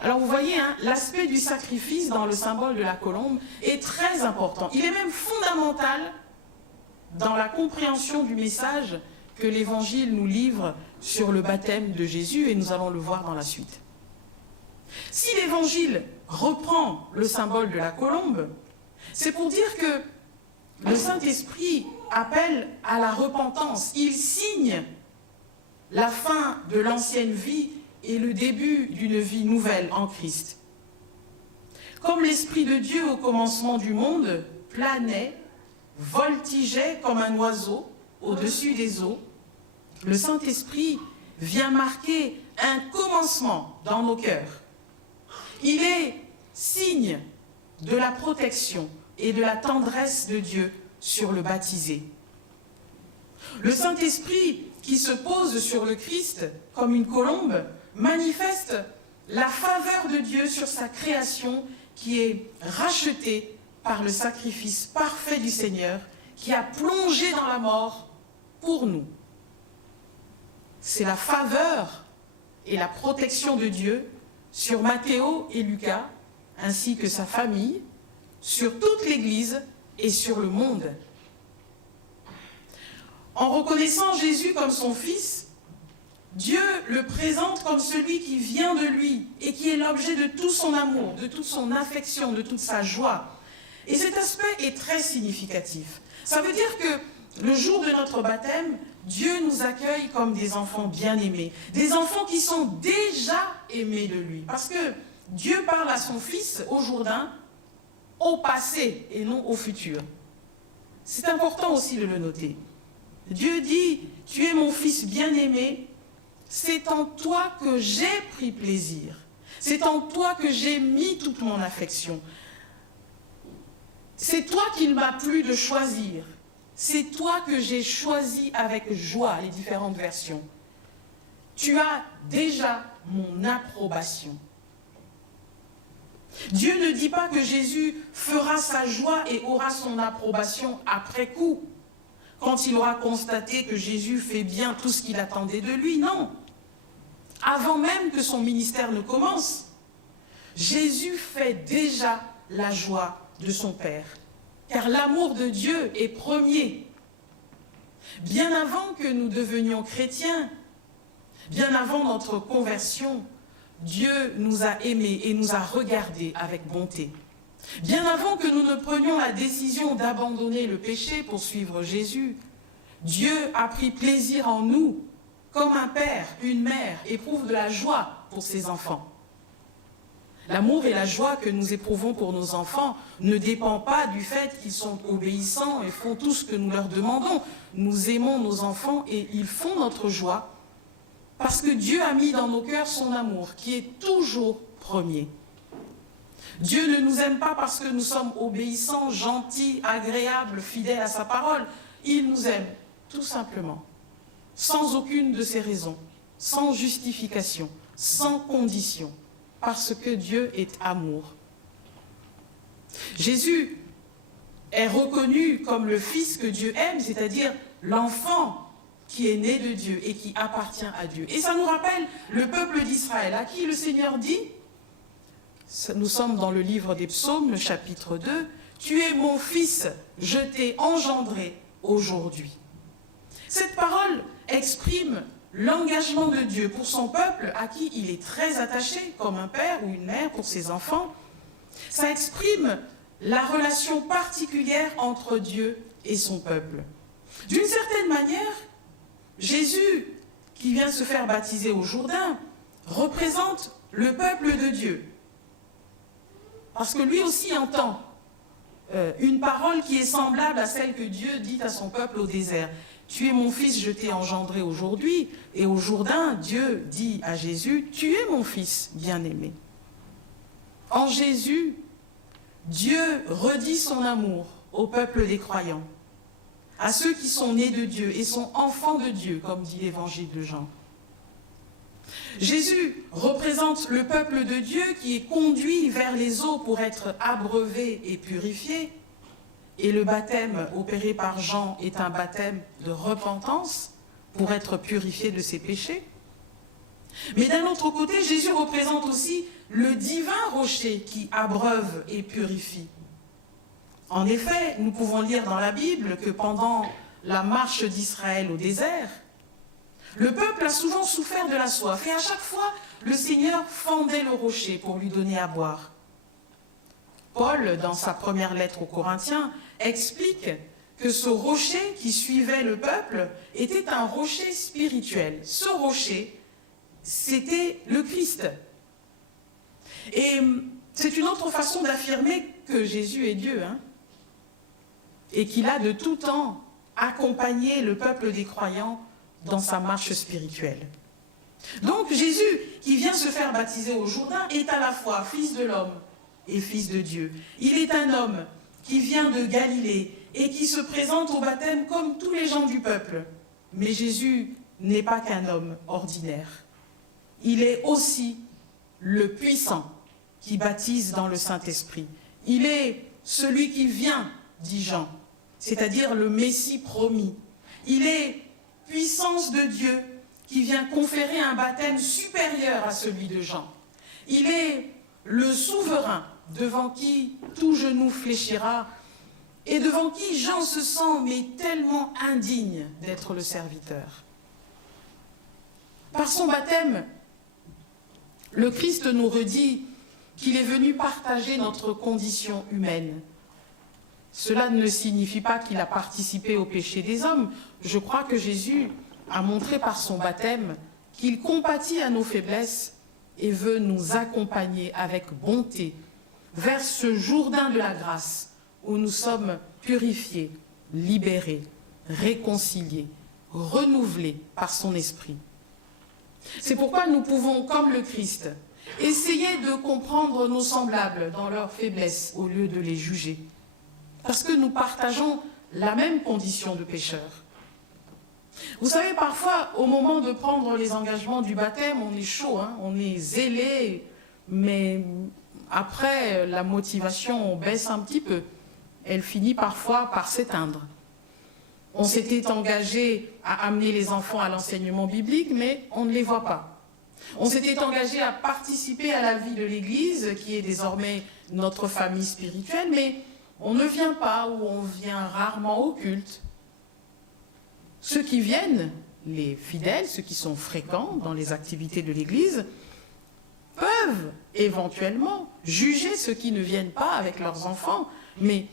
Alors vous voyez, l'aspect du sacrifice dans le symbole de la colombe est très important. Il est même fondamental dans la compréhension du message que l'Évangile nous livre sur le baptême de Jésus, et nous allons le voir dans la suite. Si l'Évangile reprend le symbole de la colombe, c'est pour dire que le Saint-Esprit appelle à la repentance. Il signe la fin de l'ancienne vie et le début d'une vie nouvelle en Christ. Comme l'Esprit de Dieu au commencement du monde planait, voltigeait comme un oiseau au-dessus des eaux, le Saint-Esprit vient marquer un commencement dans nos cœurs. Il est signe de la protection et de la tendresse de Dieu sur le baptisé. Le Saint-Esprit qui se pose sur le Christ comme une colombe manifeste la faveur de Dieu sur sa création qui est rachetée par le sacrifice parfait du Seigneur qui a plongé dans la mort pour nous. C'est la faveur et la protection de Dieu sur Matthéo et Lucas, ainsi que sa famille, sur toute l'Église et sur le monde. En reconnaissant Jésus comme son Fils, Dieu le présente comme celui qui vient de lui et qui est l'objet de tout son amour, de toute son affection, de toute sa joie. Et cet aspect est très significatif. Ça veut dire que le jour de notre baptême, Dieu nous accueille comme des enfants bien-aimés, des enfants qui sont déjà aimés de lui. Parce que Dieu parle à son Fils au Jourdain, au passé et non au futur. C'est important aussi de le noter. Dieu dit, tu es mon Fils bien-aimé, c'est en toi que j'ai pris plaisir, c'est en toi que j'ai mis toute mon affection. C'est toi qu'il m'a plu de choisir, c'est toi que j'ai choisi avec joie, les différentes versions. Tu as déjà mon approbation. Dieu ne dit pas que Jésus fera sa joie et aura son approbation après coup, quand il aura constaté que Jésus fait bien tout ce qu'il attendait de lui. Non. Avant même que son ministère ne commence, Jésus fait déjà la joie de son Père. Car l'amour de Dieu est premier. Bien avant que nous devenions chrétiens, bien avant notre conversion, Dieu nous a aimés et nous a regardés avec bonté. Bien avant que nous ne prenions la décision d'abandonner le péché pour suivre Jésus, Dieu a pris plaisir en nous, comme un père, une mère éprouve de la joie pour ses enfants. L'amour et la joie que nous éprouvons pour nos enfants ne dépend pas du fait qu'ils sont obéissants et font tout ce que nous leur demandons. Nous aimons nos enfants et ils font notre joie parce que Dieu a mis dans nos cœurs son amour qui est toujours premier. Dieu ne nous aime pas parce que nous sommes obéissants, gentils, agréables, fidèles à sa parole. Il nous aime tout simplement, sans aucune de ces raisons, sans justification, sans condition. Parce que Dieu est amour. Jésus est reconnu comme le Fils que Dieu aime, c'est-à-dire l'enfant qui est né de Dieu et qui appartient à Dieu. Et ça nous rappelle le peuple d'Israël, à qui le Seigneur dit, nous sommes dans le livre des Psaumes, le chapitre 2, « Tu es mon Fils, je t'ai engendré aujourd'hui ». Cette parole exprime l'engagement de Dieu pour son peuple à qui il est très attaché, comme un père ou une mère pour ses enfants. Ça exprime la relation particulière entre Dieu et son peuple. D'une certaine manière, Jésus, qui vient se faire baptiser au Jourdain, représente le peuple de Dieu. Parce que lui aussi entend une parole qui est semblable à celle que Dieu dit à son peuple au désert. « Tu es mon fils, je t'ai engendré aujourd'hui. » Et au Jourdain, Dieu dit à Jésus, « Tu es mon fils bien-aimé. » En Jésus, Dieu redit son amour au peuple des croyants, à ceux qui sont nés de Dieu et sont enfants de Dieu, comme dit l'évangile de Jean. Jésus représente le peuple de Dieu qui est conduit vers les eaux pour être abreuvé et purifié. Et le baptême opéré par Jean est un baptême de repentance pour être purifié de ses péchés. Mais d'un autre côté, Jésus représente aussi le divin rocher qui abreuve et purifie. En effet, nous pouvons lire dans la Bible que pendant la marche d'Israël au désert, le peuple a souvent souffert de la soif et à chaque fois, le Seigneur fendait le rocher pour lui donner à boire. Paul, dans sa première lettre aux Corinthiens, explique que ce rocher qui suivait le peuple était un rocher spirituel. Ce rocher, c'était le Christ. Et c'est une autre façon d'affirmer que Jésus est Dieu, et qu'il a de tout temps accompagné le peuple des croyants dans sa marche spirituelle. Donc Jésus, qui vient se faire baptiser au Jourdain, est à la fois fils de l'homme et fils de Dieu. Il est un homme qui vient de Galilée et qui se présente au baptême comme tous les gens du peuple. Mais Jésus n'est pas qu'un homme ordinaire. Il est aussi le puissant qui baptise dans le Saint-Esprit. Il est celui qui vient, dit Jean, c'est-à-dire le Messie promis. Il est puissance de Dieu qui vient conférer un baptême supérieur à celui de Jean. Il est le souverain devant qui tout genou fléchira et devant qui Jean se sent mais tellement indigne d'être le serviteur. Par son baptême, le Christ nous redit qu'il est venu partager notre condition humaine. Cela ne signifie pas qu'il a participé au péché des hommes. Je crois que Jésus a montré par son baptême qu'il compatit à nos faiblesses et veut nous accompagner avec bonté vers ce Jourdain de la grâce où nous sommes purifiés, libérés, réconciliés, renouvelés par son esprit. C'est pourquoi nous pouvons, comme le Christ, essayer de comprendre nos semblables dans leurs faiblesses au lieu de les juger. Parce que nous partageons la même condition de pécheur. Vous savez, parfois, au moment de prendre les engagements du baptême, on est chaud, on est zélé, mais après, la motivation baisse un petit peu. Elle finit parfois par s'éteindre. On s'était engagé à amener les enfants à l'enseignement biblique, mais on ne les voit pas. On s'était engagé à participer à la vie de l'Église, qui est désormais notre famille spirituelle, mais on ne vient pas ou on vient rarement au culte. Ceux qui viennent, les fidèles, ceux qui sont fréquents dans les activités de l'Église, peuvent éventuellement juger ceux qui ne viennent pas avec leurs enfants, mais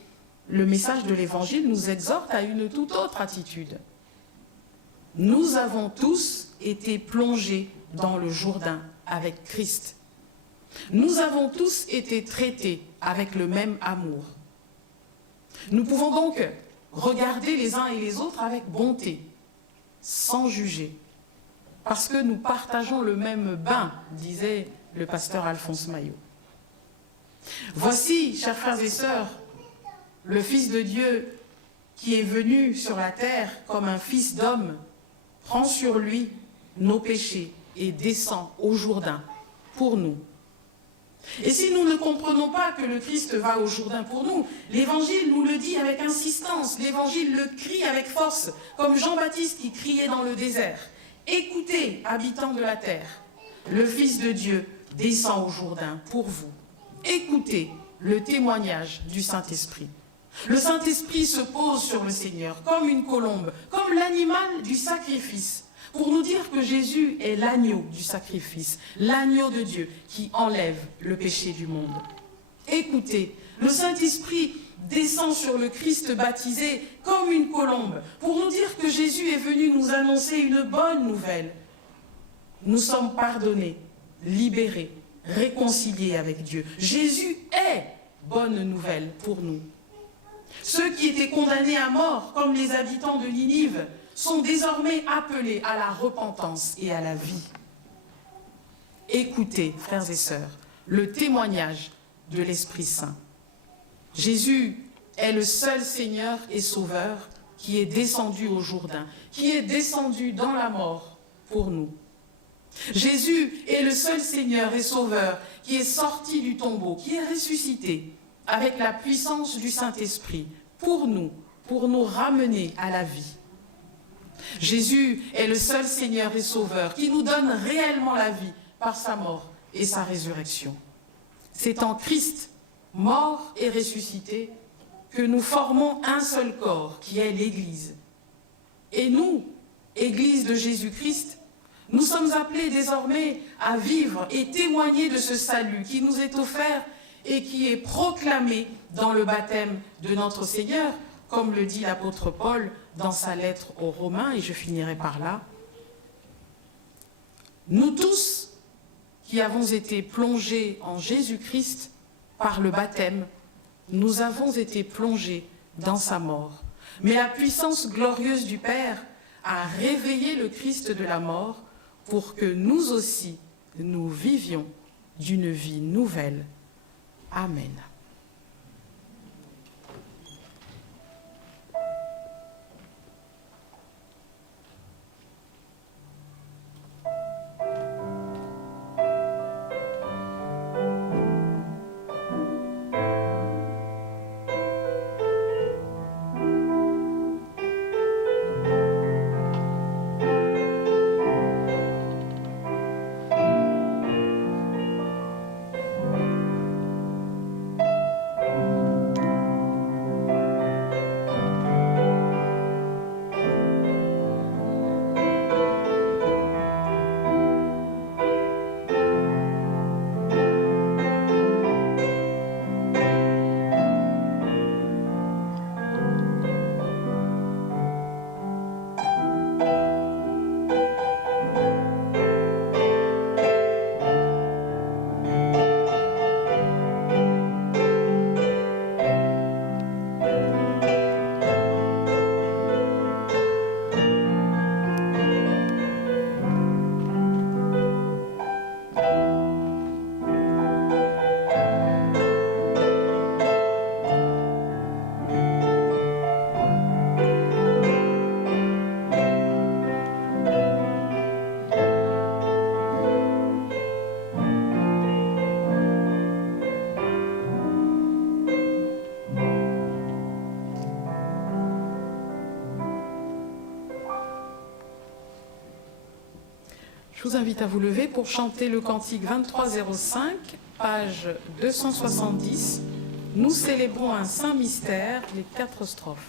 le message de l'Évangile nous exhorte à une toute autre attitude. Nous avons tous été plongés dans le Jourdain avec Christ. Nous avons tous été traités avec le même amour. Nous pouvons donc regarder les uns et les autres avec bonté, sans juger, parce que nous partageons le même bain, disait le pasteur Alphonse Maillot. Voici, chers frères et sœurs, le Fils de Dieu qui est venu sur la terre comme un fils d'homme, prend sur lui nos péchés et descend au Jourdain pour nous. Et si nous ne comprenons pas que le Christ va au Jourdain pour nous, l'Évangile nous le dit avec insistance, l'Évangile le crie avec force, comme Jean-Baptiste qui criait dans le désert. Écoutez, habitants de la terre, le Fils de Dieu descend au Jourdain pour vous. Écoutez le témoignage du Saint-Esprit. Le Saint-Esprit se pose sur le Seigneur comme une colombe, comme l'animal du sacrifice, pour nous dire que Jésus est l'agneau du sacrifice, l'agneau de Dieu qui enlève le péché du monde. Écoutez, le Saint-Esprit descend sur le Christ baptisé comme une colombe, pour nous dire que Jésus est venu nous annoncer une bonne nouvelle. Nous sommes pardonnés, libérés, réconciliés avec Dieu. Jésus est bonne nouvelle pour nous. Ceux qui étaient condamnés à mort, comme les habitants de Ninive, sont désormais appelés à la repentance et à la vie. Écoutez, frères et sœurs, le témoignage de l'Esprit Saint. Jésus est le seul Seigneur et Sauveur qui est descendu au Jourdain, qui est descendu dans la mort pour nous. Jésus est le seul Seigneur et Sauveur qui est sorti du tombeau, qui est ressuscité avec la puissance du Saint-Esprit pour nous ramener à la vie. Jésus est le seul Seigneur et Sauveur qui nous donne réellement la vie par sa mort et sa résurrection. C'est en Christ, mort et ressuscité, que nous formons un seul corps qui est l'Église. Et nous, Église de Jésus-Christ, nous sommes appelés désormais à vivre et témoigner de ce salut qui nous est offert et qui est proclamé dans le baptême de notre Seigneur, comme le dit l'apôtre Paul dans sa lettre aux Romains, et je finirai par là. Nous tous qui avons été plongés en Jésus-Christ par le baptême, nous avons été plongés dans sa mort. Mais la puissance glorieuse du Père a réveillé le Christ de la mort pour que nous aussi, nous vivions d'une vie nouvelle. Amen. Je vous invite à vous lever pour chanter le cantique 2305, page 270. Nous célébrons un saint mystère, les 4 strophes.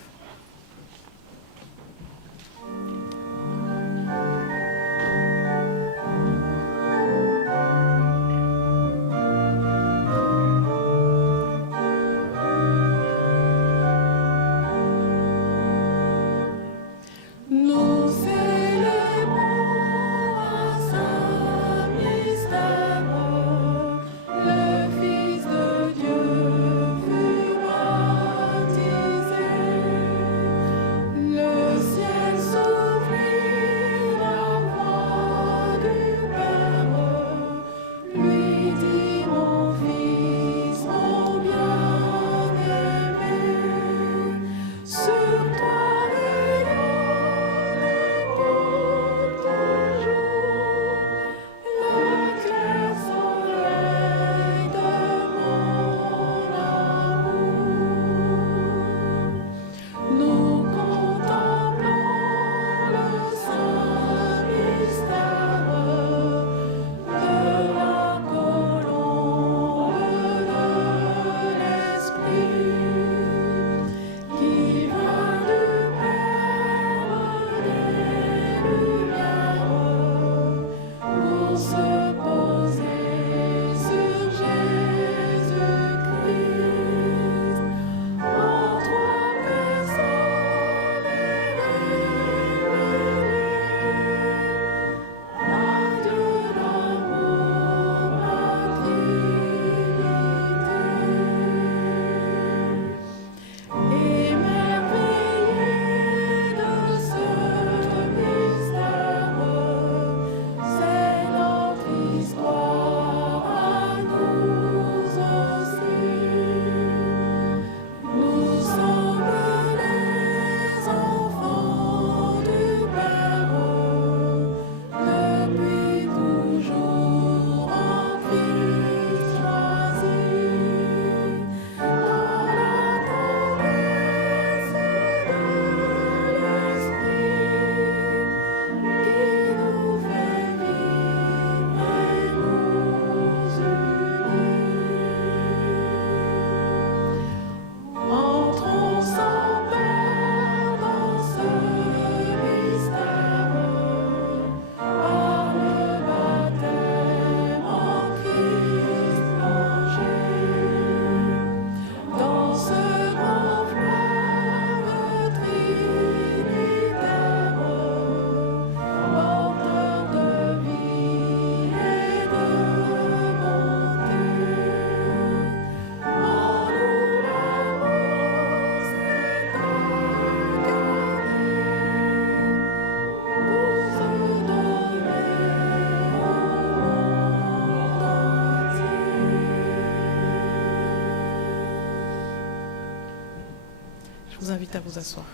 Je vous invite à vous asseoir.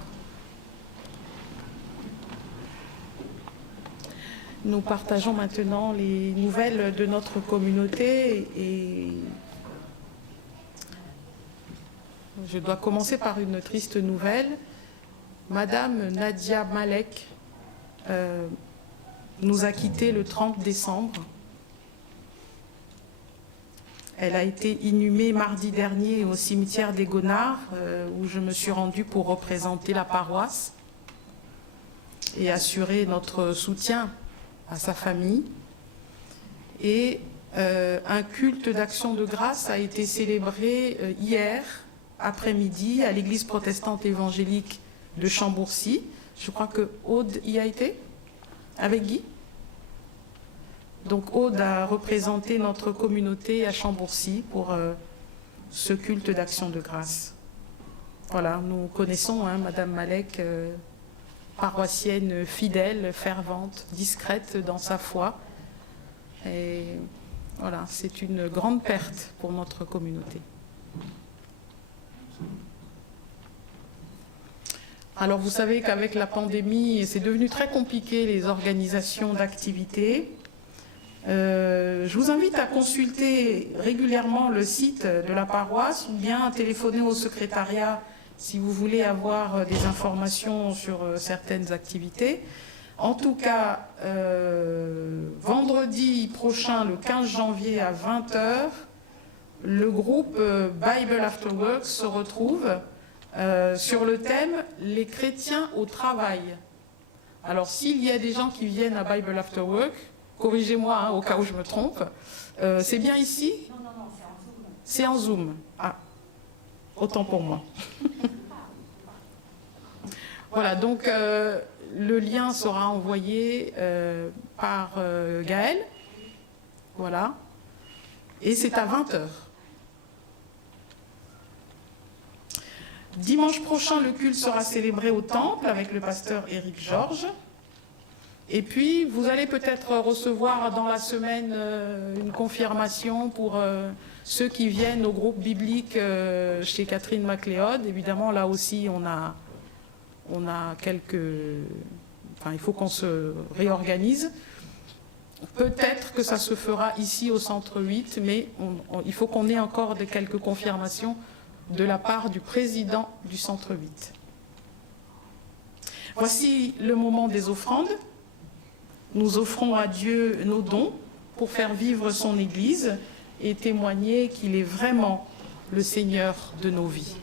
Nous partageons maintenant les nouvelles de notre communauté et je dois commencer par une triste nouvelle. Madame Nadia Malek nous a quittés le 30 décembre. Elle a été inhumée mardi dernier au cimetière des Gonards, où je me suis rendue pour représenter la paroisse et assurer notre soutien à sa famille. Et un culte d'action de grâce a été célébré hier après-midi à l'église protestante évangélique de Chambourcy. Je crois que Aude y a été avec Guy. Donc Aude a représenté notre communauté à Chambourcy pour ce culte d'action de grâce. Voilà, nous connaissons Madame Malek, paroissienne fidèle, fervente, discrète dans sa foi. Et voilà, c'est une grande perte pour notre communauté. Alors vous savez qu'avec la pandémie, c'est devenu très compliqué les organisations d'activités. Je vous invite à consulter régulièrement le site de la paroisse ou bien à téléphoner au secrétariat si vous voulez avoir des informations sur certaines activités. En tout cas, vendredi prochain, le 15 janvier à 20h, le groupe Bible After Work se retrouve sur le thème « Les chrétiens au travail ». Alors, s'il y a des gens qui viennent à Bible After Work, corrigez-moi hein, au cas où je me trompe, c'est bien ici? Non, c'est en Zoom. C'est en Zoom. Ah, autant pour moi. Voilà, donc le lien sera envoyé par Gaël. Voilà. Et c'est à 20h. Dimanche prochain, le culte sera célébré au temple avec le pasteur Éric Georges. Et puis, vous allez peut-être recevoir dans la semaine une confirmation pour ceux qui viennent au groupe biblique chez Catherine MacLeod. Évidemment, là aussi, on a quelques... Enfin, il faut qu'on se réorganise. Peut-être que ça se fera ici au Centre 8, mais il faut qu'on ait encore quelques confirmations de la part du président du Centre 8. Voici le moment des offrandes. Nous offrons à Dieu nos dons pour faire vivre son Église et témoigner qu'il est vraiment le Seigneur de nos vies.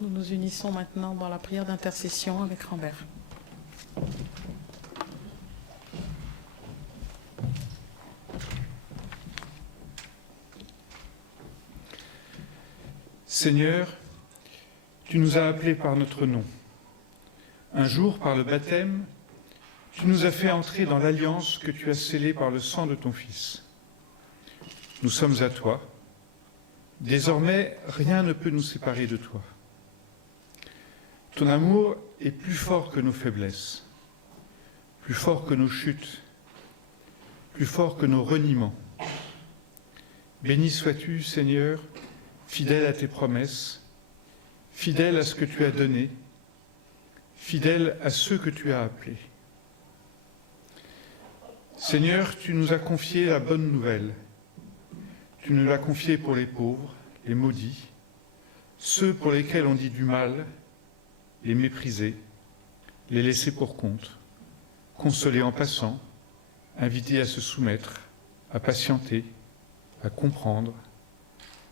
Nous nous unissons maintenant dans la prière d'intercession avec Rambert. Seigneur, tu nous as appelés par notre nom. Un jour, par le baptême, tu nous as fait entrer dans l'alliance que tu as scellée par le sang de ton Fils. Nous sommes à toi. Désormais, rien ne peut nous séparer de toi. Ton amour est plus fort que nos faiblesses, plus fort que nos chutes, plus fort que nos reniements. Béni sois-tu, Seigneur, fidèle à tes promesses, fidèle à ce que tu as donné, fidèle à ceux que tu as appelés. Seigneur, tu nous as confié la bonne nouvelle. Tu nous l'as confiée pour les pauvres, les maudits, ceux pour lesquels on dit du mal, les mépriser, les laisser pour compte, consoler en passant, inviter à se soumettre, à patienter, à comprendre,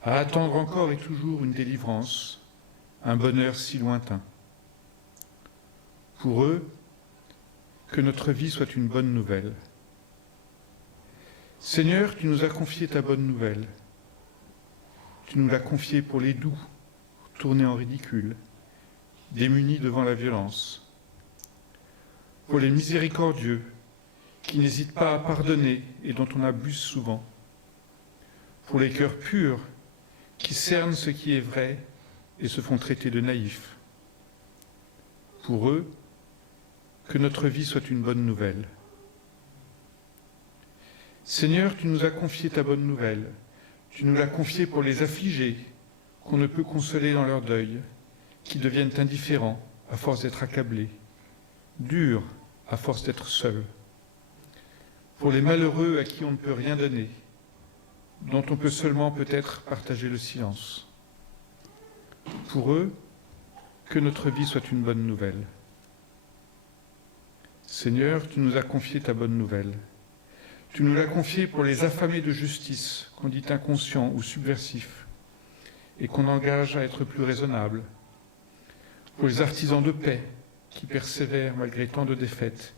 à attendre encore et toujours une délivrance, un bonheur si lointain. Pour eux, que notre vie soit une bonne nouvelle. Seigneur, tu nous as confié ta bonne nouvelle. Tu nous l'as confiée pour les doux, tournés en ridicule, démunis devant la violence. Pour les miséricordieux, qui n'hésitent pas à pardonner et dont on abuse souvent. Pour les cœurs purs, qui cernent ce qui est vrai et se font traiter de naïfs. Pour eux, que notre vie soit une bonne nouvelle. Seigneur, tu nous as confié ta bonne nouvelle. Tu nous l'as confiée pour les affligés, qu'on ne peut consoler dans leur deuil, qui deviennent indifférents à force d'être accablés, durs à force d'être seuls. Pour les malheureux à qui on ne peut rien donner, dont on peut seulement peut-être partager le silence. Pour eux, que notre vie soit une bonne nouvelle. Seigneur, tu nous as confié ta bonne nouvelle. Tu nous l'as confiée pour les affamés de justice, qu'on dit inconscients ou subversifs, et qu'on engage à être plus raisonnables. Pour les artisans de paix, qui persévèrent malgré tant de défaites,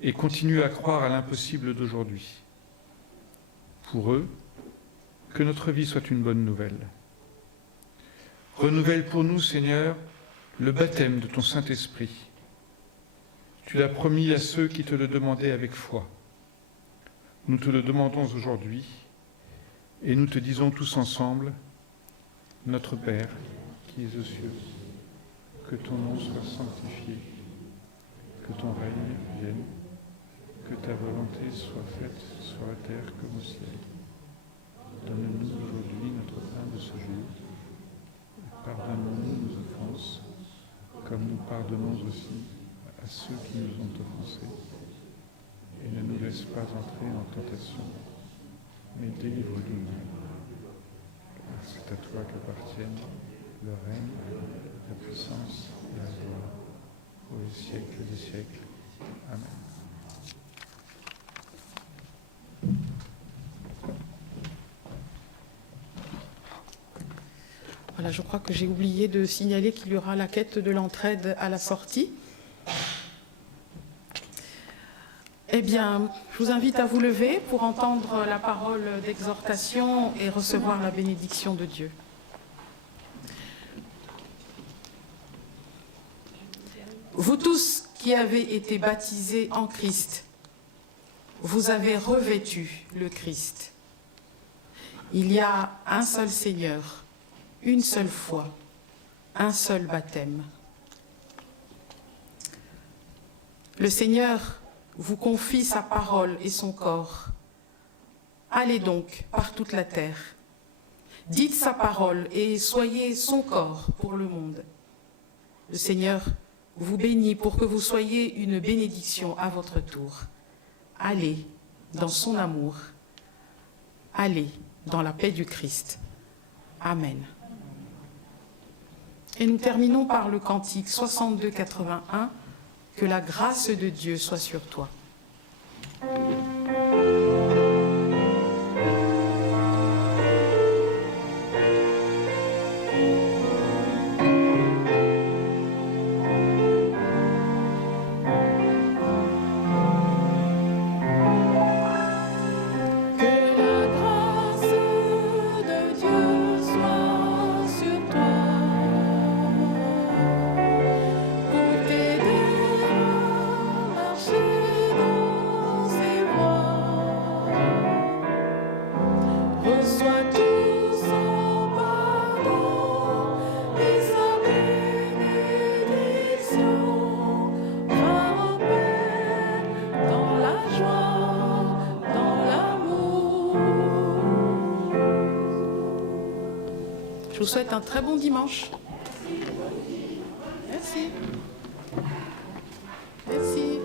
et continuent à croire à l'impossible d'aujourd'hui. Pour eux, que notre vie soit une bonne nouvelle. Renouvelle pour nous, Seigneur, le baptême de ton Saint-Esprit. Tu l'as promis à ceux qui te le demandaient avec foi. Nous te le demandons aujourd'hui, et nous te disons tous ensemble, Notre Père, qui es aux cieux, que ton nom soit sanctifié, que ton règne vienne, que ta volonté soit faite sur la terre comme au ciel. Donne-nous aujourd'hui notre pain de ce jour. Pardonne-nous nos offenses, comme nous pardonnons aussi à ceux qui nous ont offensés. Et ne nous laisse pas entrer en tentation, mais délivre-nous du mal. C'est à toi qu'appartiennent le règne, la puissance et la gloire, pour les siècles des siècles. Amen. Voilà, je crois que j'ai oublié de signaler qu'il y aura la quête de l'entraide à la sortie. Eh bien, je vous invite à vous lever pour entendre la parole d'exhortation et recevoir la bénédiction de Dieu. Vous tous qui avez été baptisés en Christ, vous avez revêtu le Christ. Il y a un seul Seigneur, une seule foi, un seul baptême. Le Seigneur vous confie sa parole et son corps. Allez donc par toute la terre. Dites sa parole et soyez son corps pour le monde. Le Seigneur vous bénit pour que vous soyez une bénédiction à votre tour. Allez dans son amour. Allez dans la paix du Christ. Amen. Et nous terminons par le cantique 62-81. Que la grâce de Dieu soit sur toi. Je vous souhaite un très bon dimanche. Merci. Merci.